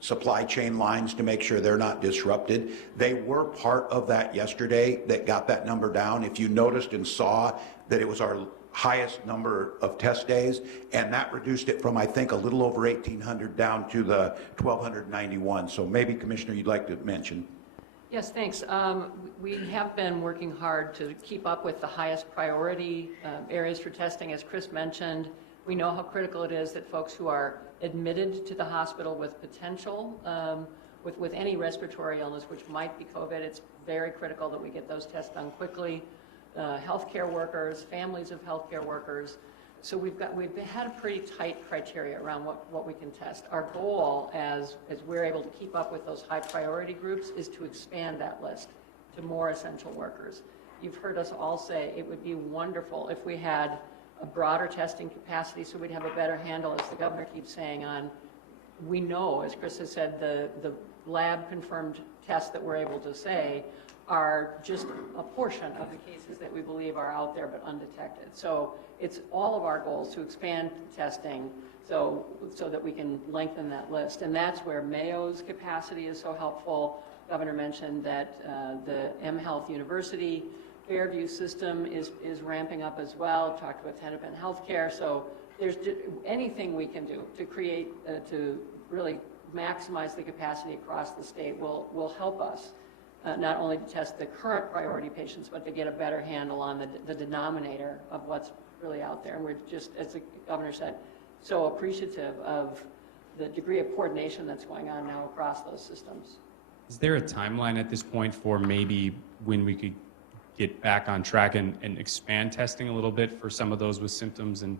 supply chain lines to make sure they're not disrupted. They were part of that yesterday that got that number down. If you noticed and saw that it was our highest number of test days, and that reduced it from, I think, a little over 1,800 down to the 1,291. So maybe, Commissioner, you'd like to mention. Yes, thanks. We have been working hard to keep up with the highest priority areas for testing. As Chris mentioned, we know how critical it is that folks who are admitted to the hospital with potential, with any respiratory illness, which might be COVID, it's very critical that we get those tests done quickly. Healthcare workers, families of healthcare workers. So we've had a pretty tight criteria around what we can test. Our goal, as we're able to keep up with those high priority groups, is to expand that list to more essential workers. You've heard us all say it would be wonderful if we had a broader testing capacity so we'd have a better handle, as the governor keeps saying, on, we know, as Chris has said, the lab confirmed tests that we're able to say are just a portion of the cases that we believe are out there but undetected. So it's all of our goals to expand testing so that we can lengthen that list. And that's where Mayo's capacity is so helpful. Governor mentioned that the mHealth University Fairview system is ramping up as well. Talked with Hennepin Healthcare. So there's anything we can do to create, to really maximize the capacity across the state will help us. Not only to test the current priority patients, but to get a better handle on the denominator of what's really out there. And we're just, as the governor said, so appreciative of the degree of coordination that's going on now across those systems. Is there a timeline at this point for maybe when we could get back on track and expand testing a little bit for some of those with symptoms? And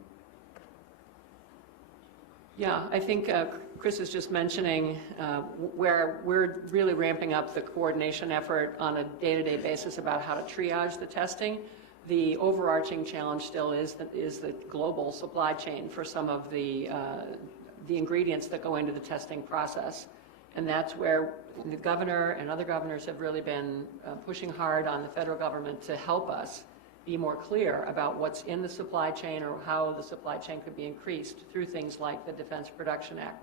yeah, I think Chris is just mentioning where we're really ramping up the coordination effort on a day-to-day basis about how to triage the testing. The overarching challenge still is the global supply chain for some of the ingredients that go into the testing process. And that's where the governor and other governors have really been pushing hard on the federal government to help us be more clear about what's in the supply chain or how the supply chain could be increased through things like the Defense Production Act.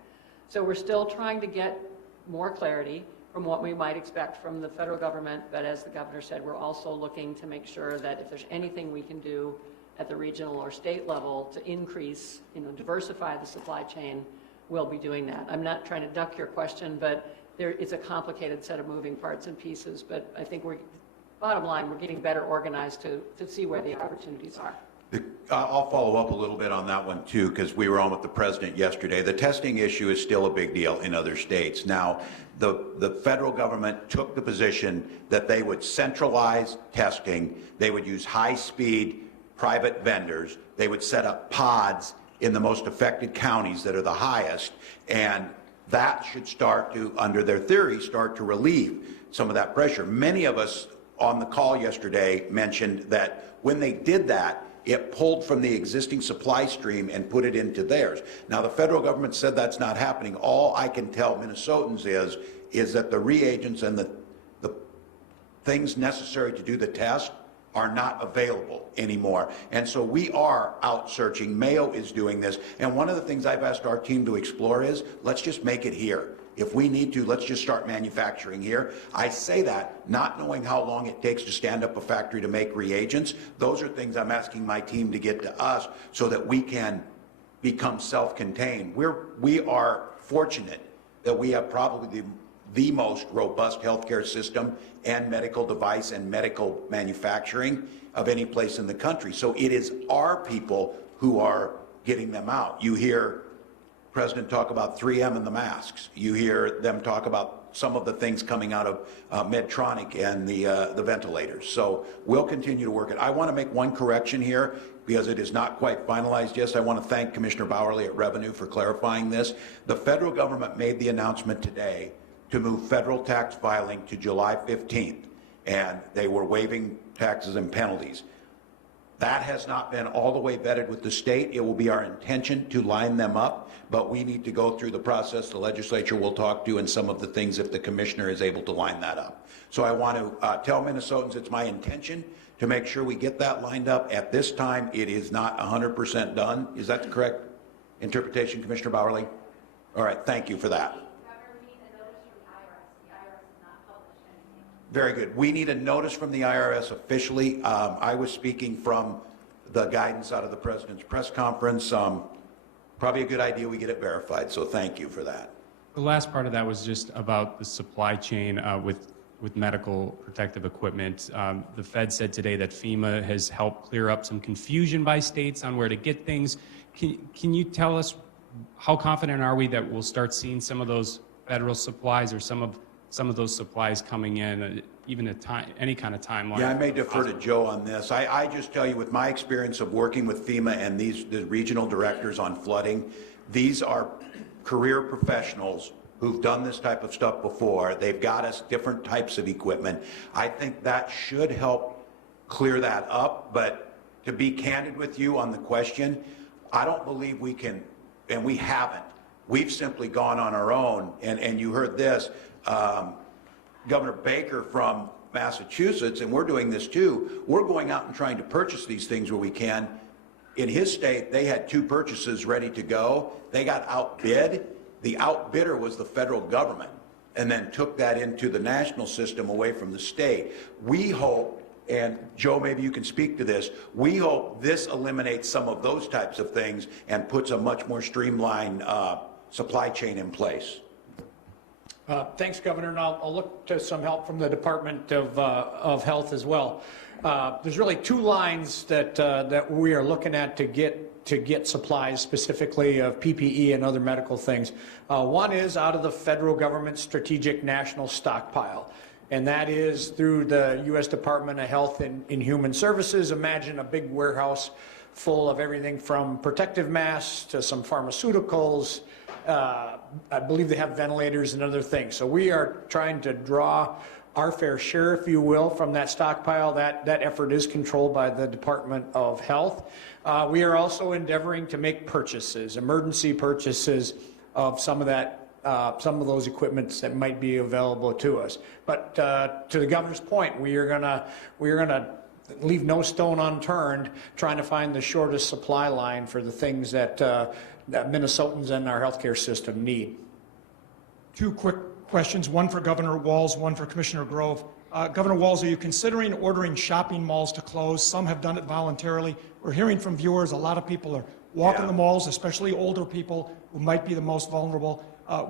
So we're still trying to get more clarity from what we might expect from the federal government. But as the governor said, we're also looking to make sure that if there's anything we can do at the regional or state level to increase, diversify the supply chain, we'll be doing that. I'm not trying to duck your question, but it's a complicated set of moving parts and pieces. But I think bottom line, we're getting better organized to see where the opportunities are. I'll follow up a little bit on that one too, because we were on with the president yesterday. The testing issue is still a big deal in other states. Now, the federal government took the position that they would centralize testing, they would use high-speed private vendors, they would set up pods in the most affected counties that are the highest, and that should start to, under their theory, start to relieve some of that pressure. Many of us on the call yesterday mentioned that when they did that, it pulled from the existing supply stream and put it into theirs. Now, the federal government said that's not happening. All I can tell Minnesotans is that the reagents and the things necessary to do the test are not available anymore. And so we are out searching. Mayo is doing this. And one of the things I've asked our team to explore is, let's just make it here. If we need to, let's just start manufacturing here. I say that not knowing how long it takes to stand up a factory to make reagents. Those are things I'm asking my team to get to us so that we can become self-contained. We are fortunate that we have probably the most robust healthcare system and medical device and medical manufacturing of any place in the country. So it is our people who are getting them out. You hear President talk about 3M and the masks. You hear them talk about some of the things coming out of Medtronic and the ventilators. So we'll continue to work it. I want to make one correction here because it is not quite finalized yet. I want to thank Commissioner Bowerly at Revenue for clarifying this. The federal government made the announcement today to move federal tax filing to July 15th, and they were waiving taxes and penalties. That has not been all the way vetted with the state. It will be our intention to line them up, but we need to go through the process. The legislature will talk to and some of the things if the commissioner is able to line that up. So I want to tell Minnesotans it's my intention to make sure we get that lined up. At this time, it is not 100% done. Is that the correct interpretation, Commissioner Bowerly? All right, thank you for that. Very good. We need a notice from the IRS officially. I was speaking from the guidance out of the President's press conference. Probably a good idea we get it verified, so thank you for that. The last part of that was just about the supply chain with medical protective equipment. The Fed said today that FEMA has helped clear up some confusion by states on where to get things. Can you tell us how confident are we that we'll start seeing some of those federal supplies or some of those supplies coming in, even any kind of timeline? Yeah, I may defer to Joe on this. I just tell you, with my experience of working with FEMA and the regional directors on flooding, these are career professionals who've done this type of stuff before. They've got us different types of equipment. I think that should help clear that up. But to be candid with you on the question, I don't believe we can, and we haven't. We've simply gone on our own, and you heard this. Governor Baker from Massachusetts, and we're doing this too, we're going out and trying to purchase these things where we can. In his state, they had 2 purchases ready to go. They got outbid. The outbidder was the federal government, and then took that into the national system away from the state. We hope, and Joe, maybe you can speak to this, we hope this eliminates some of those types of things and puts a much more streamlined supply chain in place. Thanks, Governor, and I'll look to some help from the Department of Health as well. There's really 2 lines that we are looking at to get supplies, specifically of PPE and other medical things. One is out of the federal government strategic national stockpile, and that is through the U.S. Department of Health and Human Services. Imagine a big warehouse full of everything from protective masks to some pharmaceuticals. I believe they have ventilators and other things. So we are trying to draw our fair share, if you will, from that stockpile. That effort is controlled by the Department of Health. We are also endeavoring to make purchases, emergency purchases of some of those equipments that might be available to us. But to the governor's point, we are gonna leave no stone unturned trying to find the shortest supply line for the things that Minnesotans and our healthcare system need. 2 quick questions, one for Governor Walz, one for Commissioner Grove. Governor Walz, are you considering ordering shopping malls to close? Some have done it voluntarily. We're hearing from viewers, a lot of people are walking the malls, especially older people who might be the most vulnerable.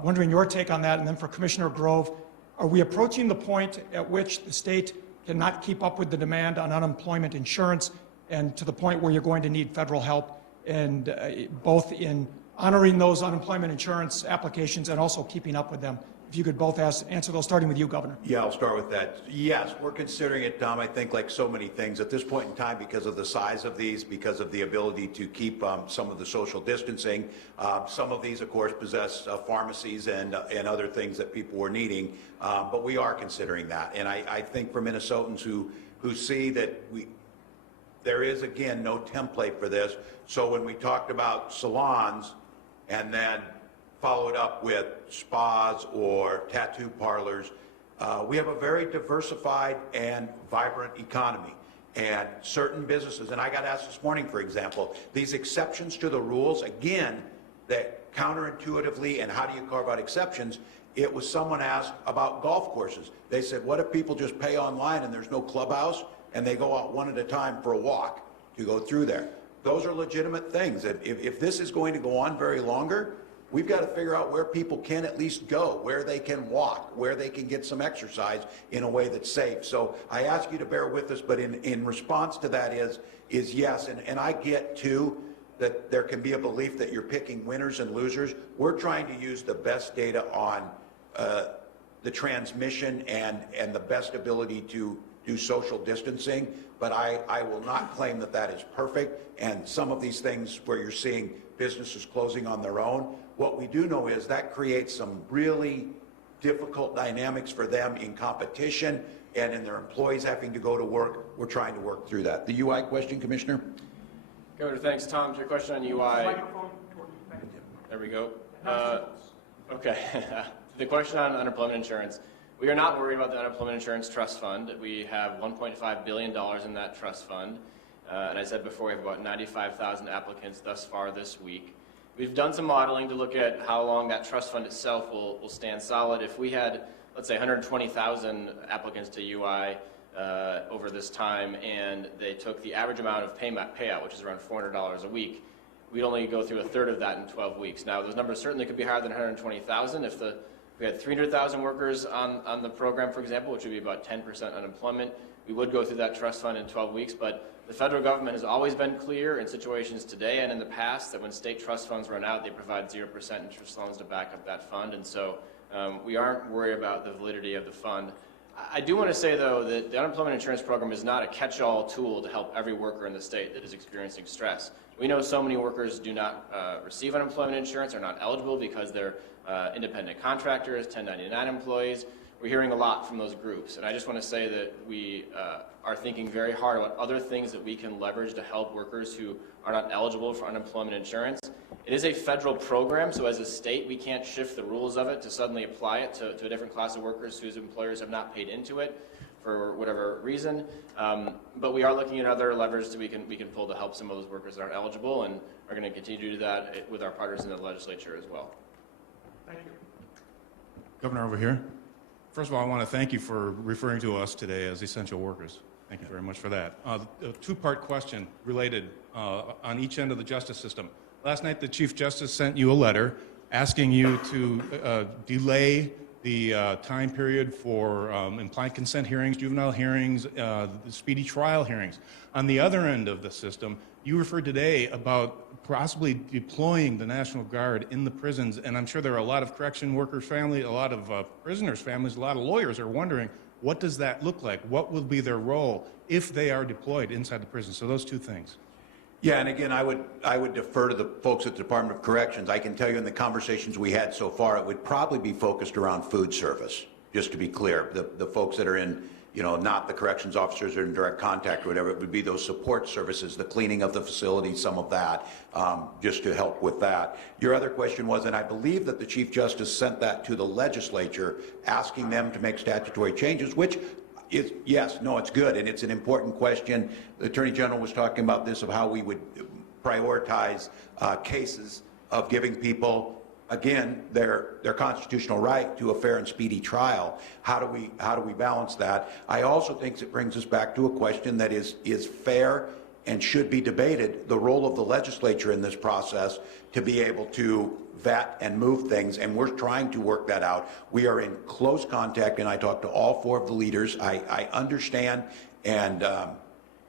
Wondering your take on that. And then for Commissioner Grove, are we approaching the point at which the state cannot keep up with the demand on unemployment insurance, and to the point where you're going to need federal help, and both in honoring those unemployment insurance applications and also keeping up with them? If you could both answer those, starting with you, Governor. Yeah, I'll start with that. Yes, we're considering it, Tom. I think like so many things at this point in time, because of the size of these, because of the ability to keep some of the social distancing, some of these, of course, possess pharmacies and other things that people were needing, but we are considering that. And I think for Minnesotans who see that there is, again, no template for this. So when we talked about salons and then followed up with spas or tattoo parlors, we have a very diversified and vibrant economy. And certain businesses, and I got asked this morning, for example, these exceptions to the rules, again, that counterintuitively, and how do you carve out exceptions? It was someone asked about golf courses. They said, what if people just pay online and there's no clubhouse and they go out one at a time for a walk to go through there? Those are legitimate things. If this is going to go on very longer, we've got to figure out where people can at least go, where they can walk, where they can get some exercise in a way that's safe. So I ask you to bear with us, but in response to that is yes. And I get, too, that there can be a belief that you're picking winners and losers. We're trying to use the best data on the transmission and the best ability to do social distancing, but I will not claim that that is perfect. And some of these things where you're seeing businesses closing on their own, what we do know is that creates some really difficult dynamics for them in competition and in their employees having to go to work. We're trying to work through that. The UI question, Commissioner? Governor, thanks. Tom, to your question on UI. Microphone. There we go. Okay. The question on unemployment insurance. We are not worried about the unemployment insurance trust fund. We have $1.5 billion in that trust fund. And I said before, we have about 95,000 applicants thus far this week. We've done some modeling to look at how long that trust fund itself will stand solid. If we had, let's say, 120,000 applicants to UI over this time, and they took the average amount of payout, which is around $400 a week, we'd only go through a third of that in 12 weeks. Now, those numbers certainly could be higher than 120,000. If we had 300,000 workers on the program, for example, which would be about 10% unemployment, we would go through that trust fund in 12 weeks. But the federal government has always been clear in situations today and in the past that when state trust funds run out, they provide 0% interest loans to back up that fund. And so we aren't worried about the validity of the fund. I do want to say, though, that the unemployment insurance program is not a catch-all tool to help every worker in the state that is experiencing stress. We know so many workers do not receive unemployment insurance, are not eligible because they're independent contractors, 1099 employees. We're hearing a lot from those groups. And I just want to say that we are thinking very hard about other things that we can leverage to help workers who are not eligible for unemployment insurance. It is a federal program, so as a state, we can't shift the rules of it to suddenly apply it to a different class of workers whose employers have not paid into it for whatever reason. But we are looking at other levers that we can pull to help some of those workers that aren't eligible, and are going to continue to do that with our partners in the legislature as well. Thank you. Governor, over here. First of all, I want to thank you for referring to us today as essential workers. Thank you very much for that. A two-part question related on each end of the justice system. Last night, the Chief Justice sent you a letter asking you to delay the time period for implied consent hearings, juvenile hearings, the speedy trial hearings. On the other end of the system, you referred today about possibly deploying the National Guard in the prisons, and I'm sure there are a lot of correction workers' families, a lot of prisoners' families, a lot of lawyers are wondering, what does that look like? What will be their role if they are deployed inside the prison? So those two things. Yeah, and again, I would defer to the folks at the Department of Corrections. I can tell you in the conversations we had so far, it would probably be focused around food service, just to be clear. The folks that are in, not the corrections officers that are in direct contact or whatever, it would be those support services, the cleaning of the facility, some of that, just to help with that. Your other question was, and I believe that the Chief Justice sent that to the legislature, asking them to make statutory changes, which is, yes, no, it's good, and it's an important question. The Attorney General was talking about this, of how we would prioritize cases of giving people again, their constitutional right to a fair and speedy trial. How do we balance that? I also think it brings us back to a question that is fair and should be debated, the role of the legislature in this process to be able to vet and move things, and we're trying to work that out. We are in close contact, and I talked to all 4 of the leaders. I understand and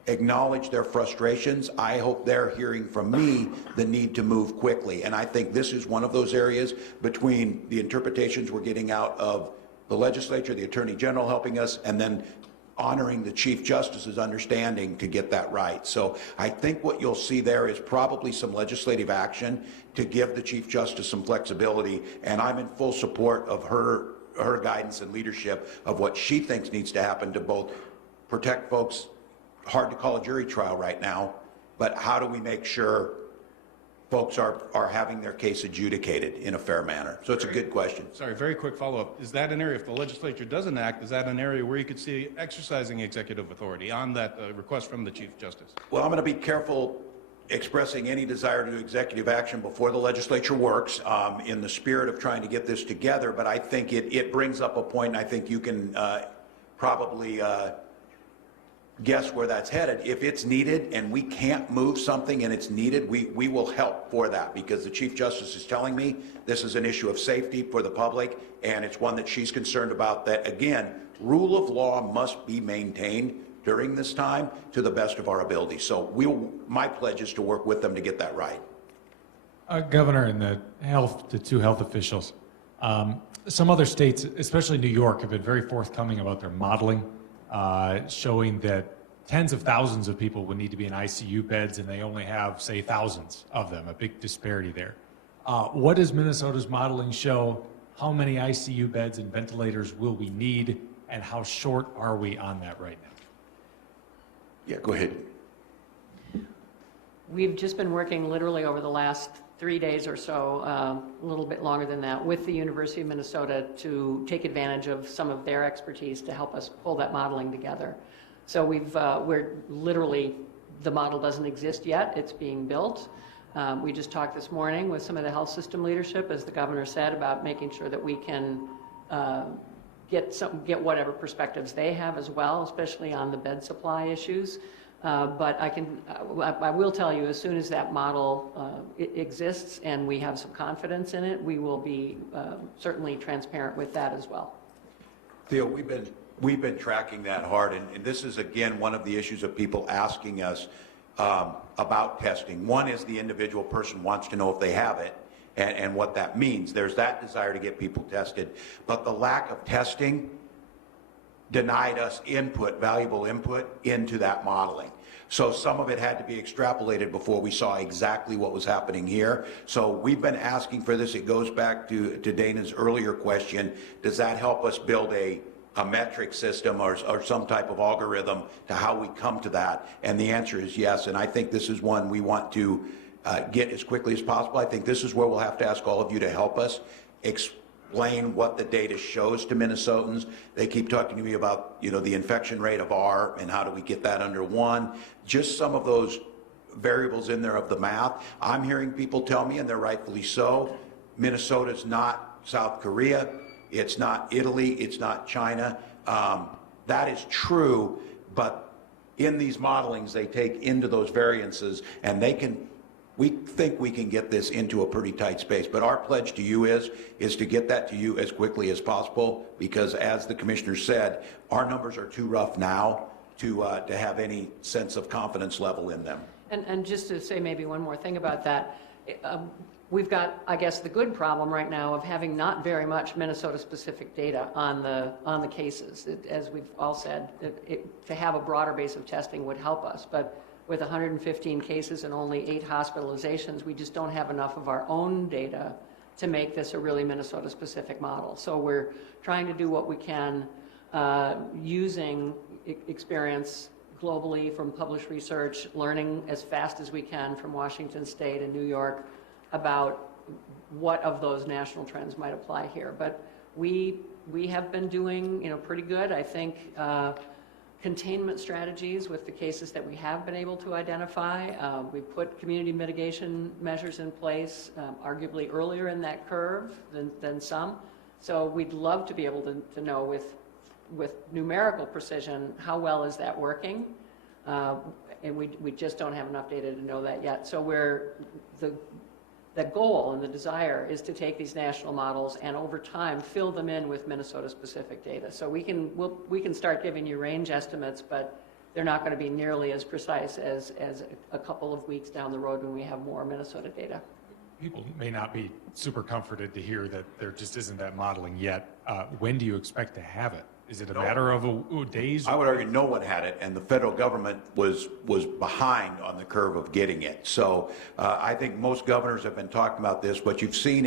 acknowledge their frustrations. I hope they're hearing from me the need to move quickly, and I think this is one of those areas between the interpretations we're getting out of the legislature, the Attorney General helping us, and then honoring the Chief Justice's understanding to get that right. So I think what you'll see there is probably some legislative action to give the Chief Justice some flexibility, and I'm in full support of her guidance and leadership of what she thinks needs to happen to both protect folks. Hard to call a jury trial right now, but how do we make sure folks are having their case adjudicated in a fair manner? So it's a good question. Sorry, very quick follow-up. Is that an area, if the legislature doesn't act, is that an area where you could see exercising executive authority on that request from the Chief Justice? Well, I'm going to be careful expressing any desire to do executive action before the legislature works in the spirit of trying to get this together, but I think it brings up a point, and I think you can probably guess where that's headed. If it's needed and we can't move something and it's needed, we will help for that, because the Chief Justice is telling me this is an issue of safety for the public, and it's one that she's concerned about, that, again, rule of law must be maintained during this time to the best of our ability. So my pledge is to work with them to get that right. Governor, and the 2 health officials, some other states, especially New York, have been very forthcoming about their modeling, showing that tens of thousands of people would need to be in ICU beds, and they only have, say, thousands of them, a big disparity there. What does Minnesota's modeling show? How many ICU beds and ventilators will we need, and how short are we on that right now? Yeah, go ahead. We've just been working literally over the last 3 days or so, a little bit longer than that, with the University of Minnesota to take advantage of some of their expertise to help us pull that modeling together. So we're literally, the model doesn't exist yet, it's being built. We just talked this morning with some of the health system leadership, as the governor said, about making sure that we can get whatever perspectives they have as well, especially on the bed supply issues. But I will tell you, as soon as that model exists and we have some confidence in it, we will be certainly transparent with that as well. Theo, we've been tracking that hard, and this is, again, one of the issues of people asking us about testing. One is the individual person wants to know if they have it and what that means. There's that desire to get people tested, but the lack of testing denied us valuable input into that modeling. So some of it had to be extrapolated before we saw exactly what was happening here. So we've been asking for this. It goes back to Dana's earlier question. Does that help us build a metric system or some type of algorithm to how we come to that? And the answer is yes. And I think this is one we want to get as quickly as possible. I think this is where we'll have to ask all of you to help us explain what the data shows to Minnesotans. They keep talking to me about, the infection rate of R and how do we get that under 1. Just some of those variables in there of the math. I'm hearing people tell me, and they're rightfully so, Minnesota's not South Korea, it's not Italy, it's not China. That is true, but in these modelings, they take into those variances, and we think we can get this into a pretty tight space. But our pledge to you is to get that to you as quickly as possible, because as the commissioner said, our numbers are too rough now to have any sense of confidence level in them. And just to say maybe one more thing about that, we've got, I guess, the good problem right now of having not very much Minnesota-specific data on the cases. As we've all said, to have a broader base of testing would help us. But with 115 cases and only 8 hospitalizations, we just don't have enough of our own data to make this a really Minnesota-specific model. So we're trying to do what we can using experience globally from published research, learning as fast as we can from Washington State and New York about what of those national trends might apply here. But we have been doing pretty good. I think containment strategies with the cases that we have been able to identify. We've put community mitigation measures in place, arguably earlier in that curve than some. So we'd love to be able to know with numerical precision how well is that working. And we just don't have enough data to know that yet. So the goal and the desire is to take these national models and over time fill them in with Minnesota-specific data. So we can start giving you range estimates, but they're not going to be nearly as precise as a couple of weeks down the road when we have more Minnesota data. People may not be super comforted to hear that there just isn't that modeling yet. When do you expect to have it? Is it a matter of days? I would argue no one had it, and the federal government was behind on the curve of getting it. So I think most governors have been talking about this. What you've seen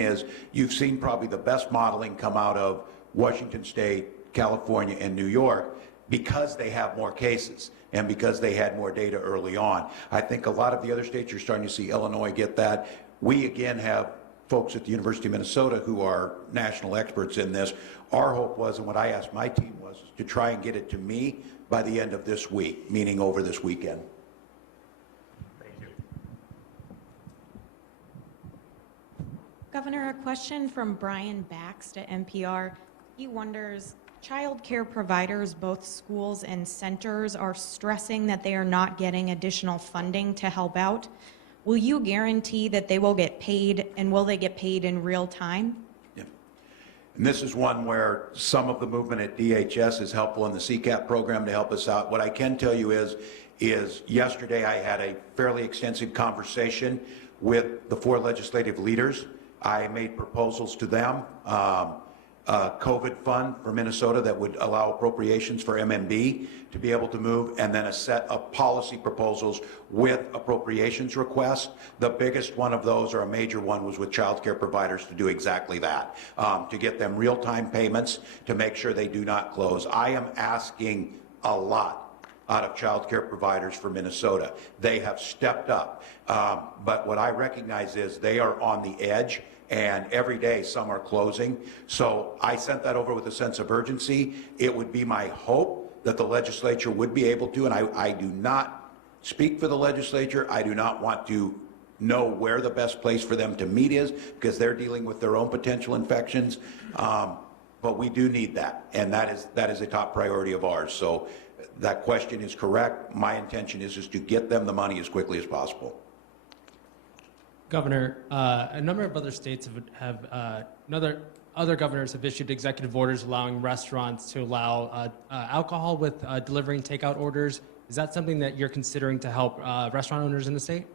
probably the best modeling come out of Washington State, California, and New York because they have more cases and because they had more data early on. I think a lot of the other states, you're starting to see Illinois get that. We, again, have folks at the University of Minnesota who are national experts in this. Our hope was, and what I asked my team was, to try and get it to me by the end of this week, meaning over this weekend. Thank you. Governor, a question from Brian Baxt at NPR. He wonders, child care providers, both schools and centers, are stressing that they are not getting additional funding to help out. Will you guarantee that they will get paid, and will they get paid in real time? Yeah. And this is one where some of the movement at DHS is helpful in the CCAP program to help us out. What I can tell you is yesterday I had a fairly extensive conversation with the 4 legislative leaders. I made proposals to them, COVID fund for Minnesota that would allow appropriations for MMB to be able to move, and then a set of policy proposals with appropriations requests. The biggest one of those, or a major one, was with child care providers to do exactly that, to get them real-time payments to make sure they do not close. I am asking a lot out of child care providers for Minnesota. They have stepped up, but what I recognize is they are on the edge, and every day some are closing. So I sent that over with a sense of urgency. It would be my hope that the legislature would be able to, and I do not speak for the legislature. I do not want to know where the best place for them to meet is because they're dealing with their own potential infections. But we do need that, and that is a top priority of ours. So that question is correct. My intention is to get them the money as quickly as possible. Governor, a number of other states other governors have issued executive orders allowing restaurants to allow alcohol with delivery and takeout orders. Is that something that you're considering to help restaurant owners in the state?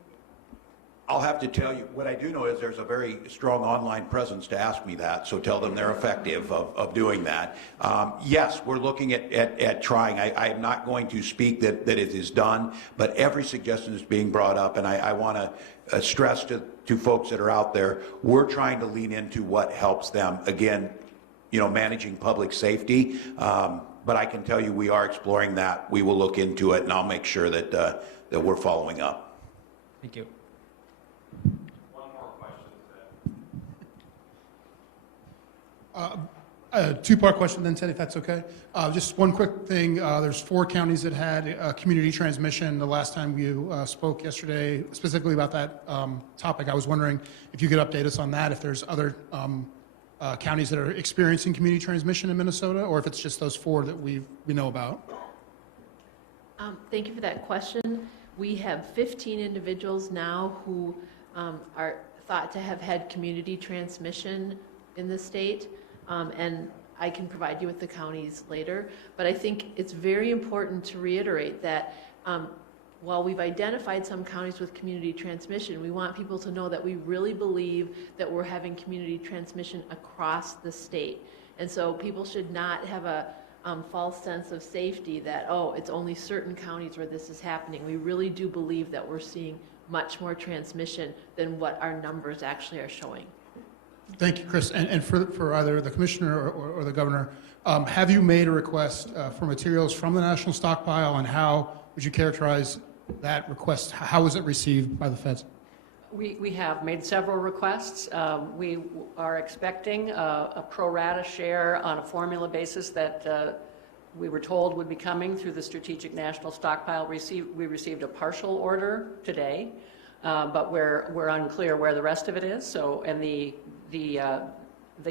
I'll have to tell you, what I do know is there's a very strong online presence to ask me that, so tell them they're effective of doing that. Yes, we're looking at trying. I am not going to speak that it is done, but every suggestion is being brought up, and I want to stress to folks that are out there, we're trying to lean into what helps them. Again, managing public safety, but I can tell you we are exploring that. We will look into it, and I'll make sure that we're following up. Thank you. One more question. A two-part question then, Ted, if that's okay. Just one quick thing. There's 4 counties that had community transmission the last time you spoke yesterday, specifically about that topic. I was wondering if you could update us on that, if there's other counties that are experiencing community transmission in Minnesota, or if it's just those 4 that we know about. Thank you for that question. We have 15 individuals now who are thought to have had community transmission in the state, and I can provide you with the counties later. But I think it's very important to reiterate that while we've identified some counties with community transmission, we want people to know that we really believe that we're having community transmission across the state. And so people should not have a false sense of safety that, oh, it's only certain counties where this is happening. We really do believe that we're seeing much more transmission than what our numbers actually are showing. Thank you, Chris. And for either the commissioner or the governor, have you made a request for materials from the national stockpile, and how would you characterize that request? How was it received by the feds? We have made several requests. We are expecting a pro rata share on a formula basis that we were told would be coming through the Strategic National Stockpile. We received a partial order today, but we're unclear where the rest of it is. So, and the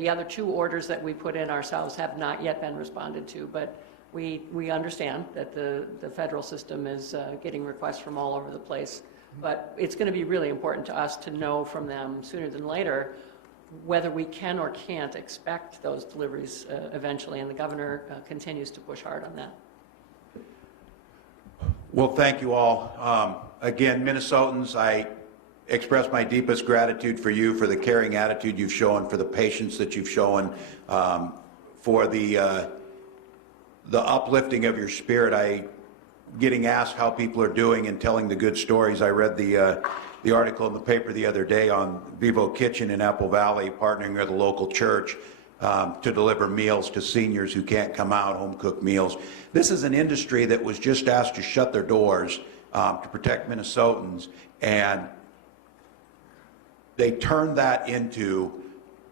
other 2 orders that we put in ourselves have not yet been responded to, but we understand that the federal system is getting requests from all over the place. But it's going to be really important to us to know from them sooner than later whether we can or can't expect those deliveries eventually, and the governor continues to push hard on that. Well, thank you all. Again, Minnesotans, I express my deepest gratitude for you, for the caring attitude you've shown, for the patience that you've shown, for the uplifting of your spirit. Getting asked how people are doing and telling the good stories. I read the article in the paper the other day on Vivo Kitchen in Apple Valley partnering with a local church to deliver meals to seniors who can't come out, home-cooked meals. This is an industry that was just asked to shut their doors to protect Minnesotans, and they turned that into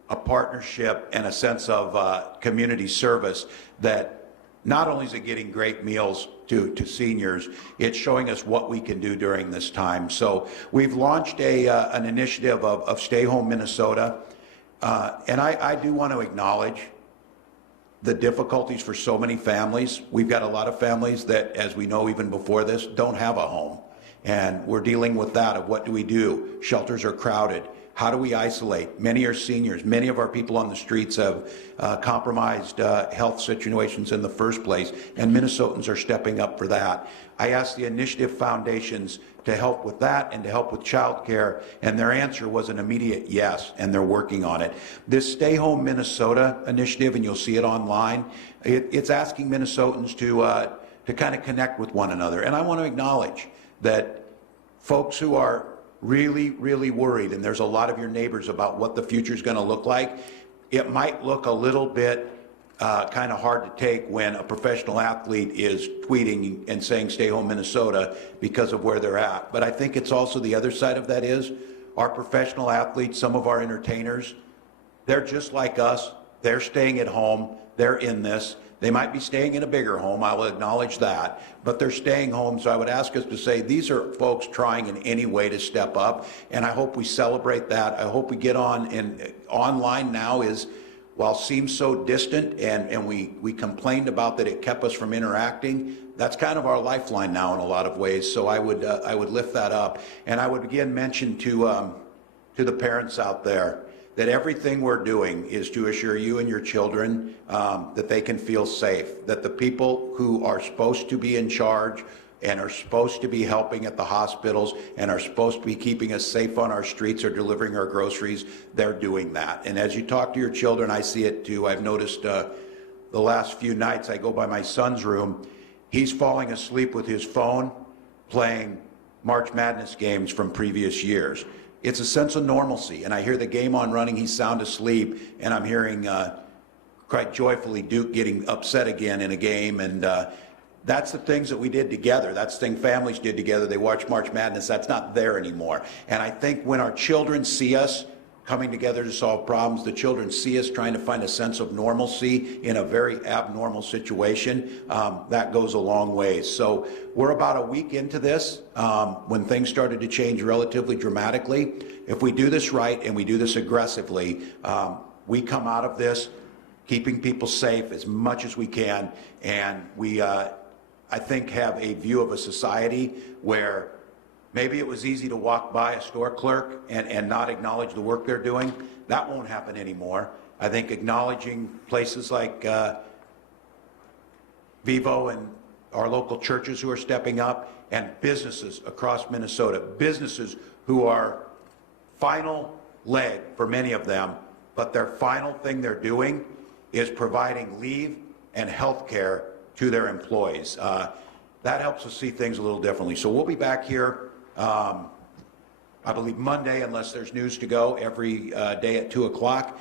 a partnership and a sense of community service that not only is it getting great meals to seniors, it's showing us what we can do during this time. So we've launched an initiative of Stay Home Minnesota, and I do want to acknowledge the difficulties for so many families. We've got a lot of families that, as we know even before this, don't have a home. And we're dealing with that of what do we do? Shelters are crowded. How do we isolate? Many are seniors. Many of our people on the streets have compromised health situations in the first place, and Minnesotans are stepping up for that. I asked the initiative foundations to help with that and to help with childcare, and their answer was an immediate yes, and they're working on it. This Stay Home Minnesota initiative, and you'll see it online, it's asking Minnesotans to kind of connect with one another. And I want to acknowledge that folks who are really, really worried, and there's a lot of your neighbors about what the future is going to look like. It might look a little bit kind of hard to take when a professional athlete is tweeting and saying Stay Home Minnesota because of where they're at. But I think it's also the other side of that is our professional athletes, some of our entertainers, they're just like us. They're staying at home. They're in this. They might be staying in a bigger home, I will acknowledge that, but they're staying home. So I would ask us to say these are folks trying in any way to step up, and I hope we celebrate that. I hope we get on, and online now is, while seems so distant, and we complained about that it kept us from interacting, that's kind of our lifeline now in a lot of ways. So I would lift that up, and I would again mention to the parents out there that everything we're doing is to assure you and your children that they can feel safe, that the people who are supposed to be in charge and are supposed to be helping at the hospitals and are supposed to be keeping us safe on our streets or delivering our groceries, they're doing that. And as you talk to your children, I see it too. I've noticed the last few nights I go by my son's room, he's falling asleep with his phone playing March Madness games from previous years. It's a sense of normalcy, and I hear the game on running, he's sound asleep, and I'm hearing quite joyfully Duke getting upset again in a game, and that's the things that we did together. That's the thing families did together. They watched March Madness. That's not there anymore. And I think when our children see us coming together to solve problems, the children see us trying to find a sense of normalcy in a very abnormal situation, that goes a long way. So we're about a week into this when things started to change relatively dramatically. If we do this right and we do this aggressively, we come out of this keeping people safe as much as we can, and we, I think, have a view of a society where maybe it was easy to walk by a store clerk and not acknowledge the work they're doing. That won't happen anymore. I think acknowledging places like Vivo and our local churches who are stepping up, and businesses across Minnesota, businesses who are final leg for many of them, but their final thing they're doing is providing leave and health care to their employees. That helps us see things a little differently. So we'll be back here I believe Monday, unless there's news to go, every day at 2 o'clock.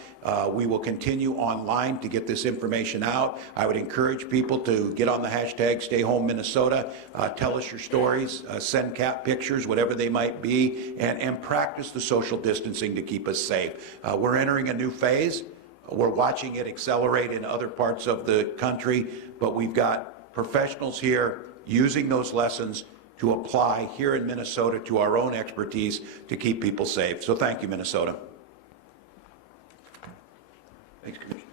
We will continue online to get this information out. I would encourage people to get on the hashtag Stay Home Minnesota, tell us your stories, send cat pictures, whatever they might be, and practice the social distancing to keep us safe. We're entering a new phase. We're watching it accelerate in other parts of the country, but we've got professionals here using those lessons to apply here in Minnesota to our own expertise to keep people safe. So thank you, Minnesota. Thanks, Commissioner.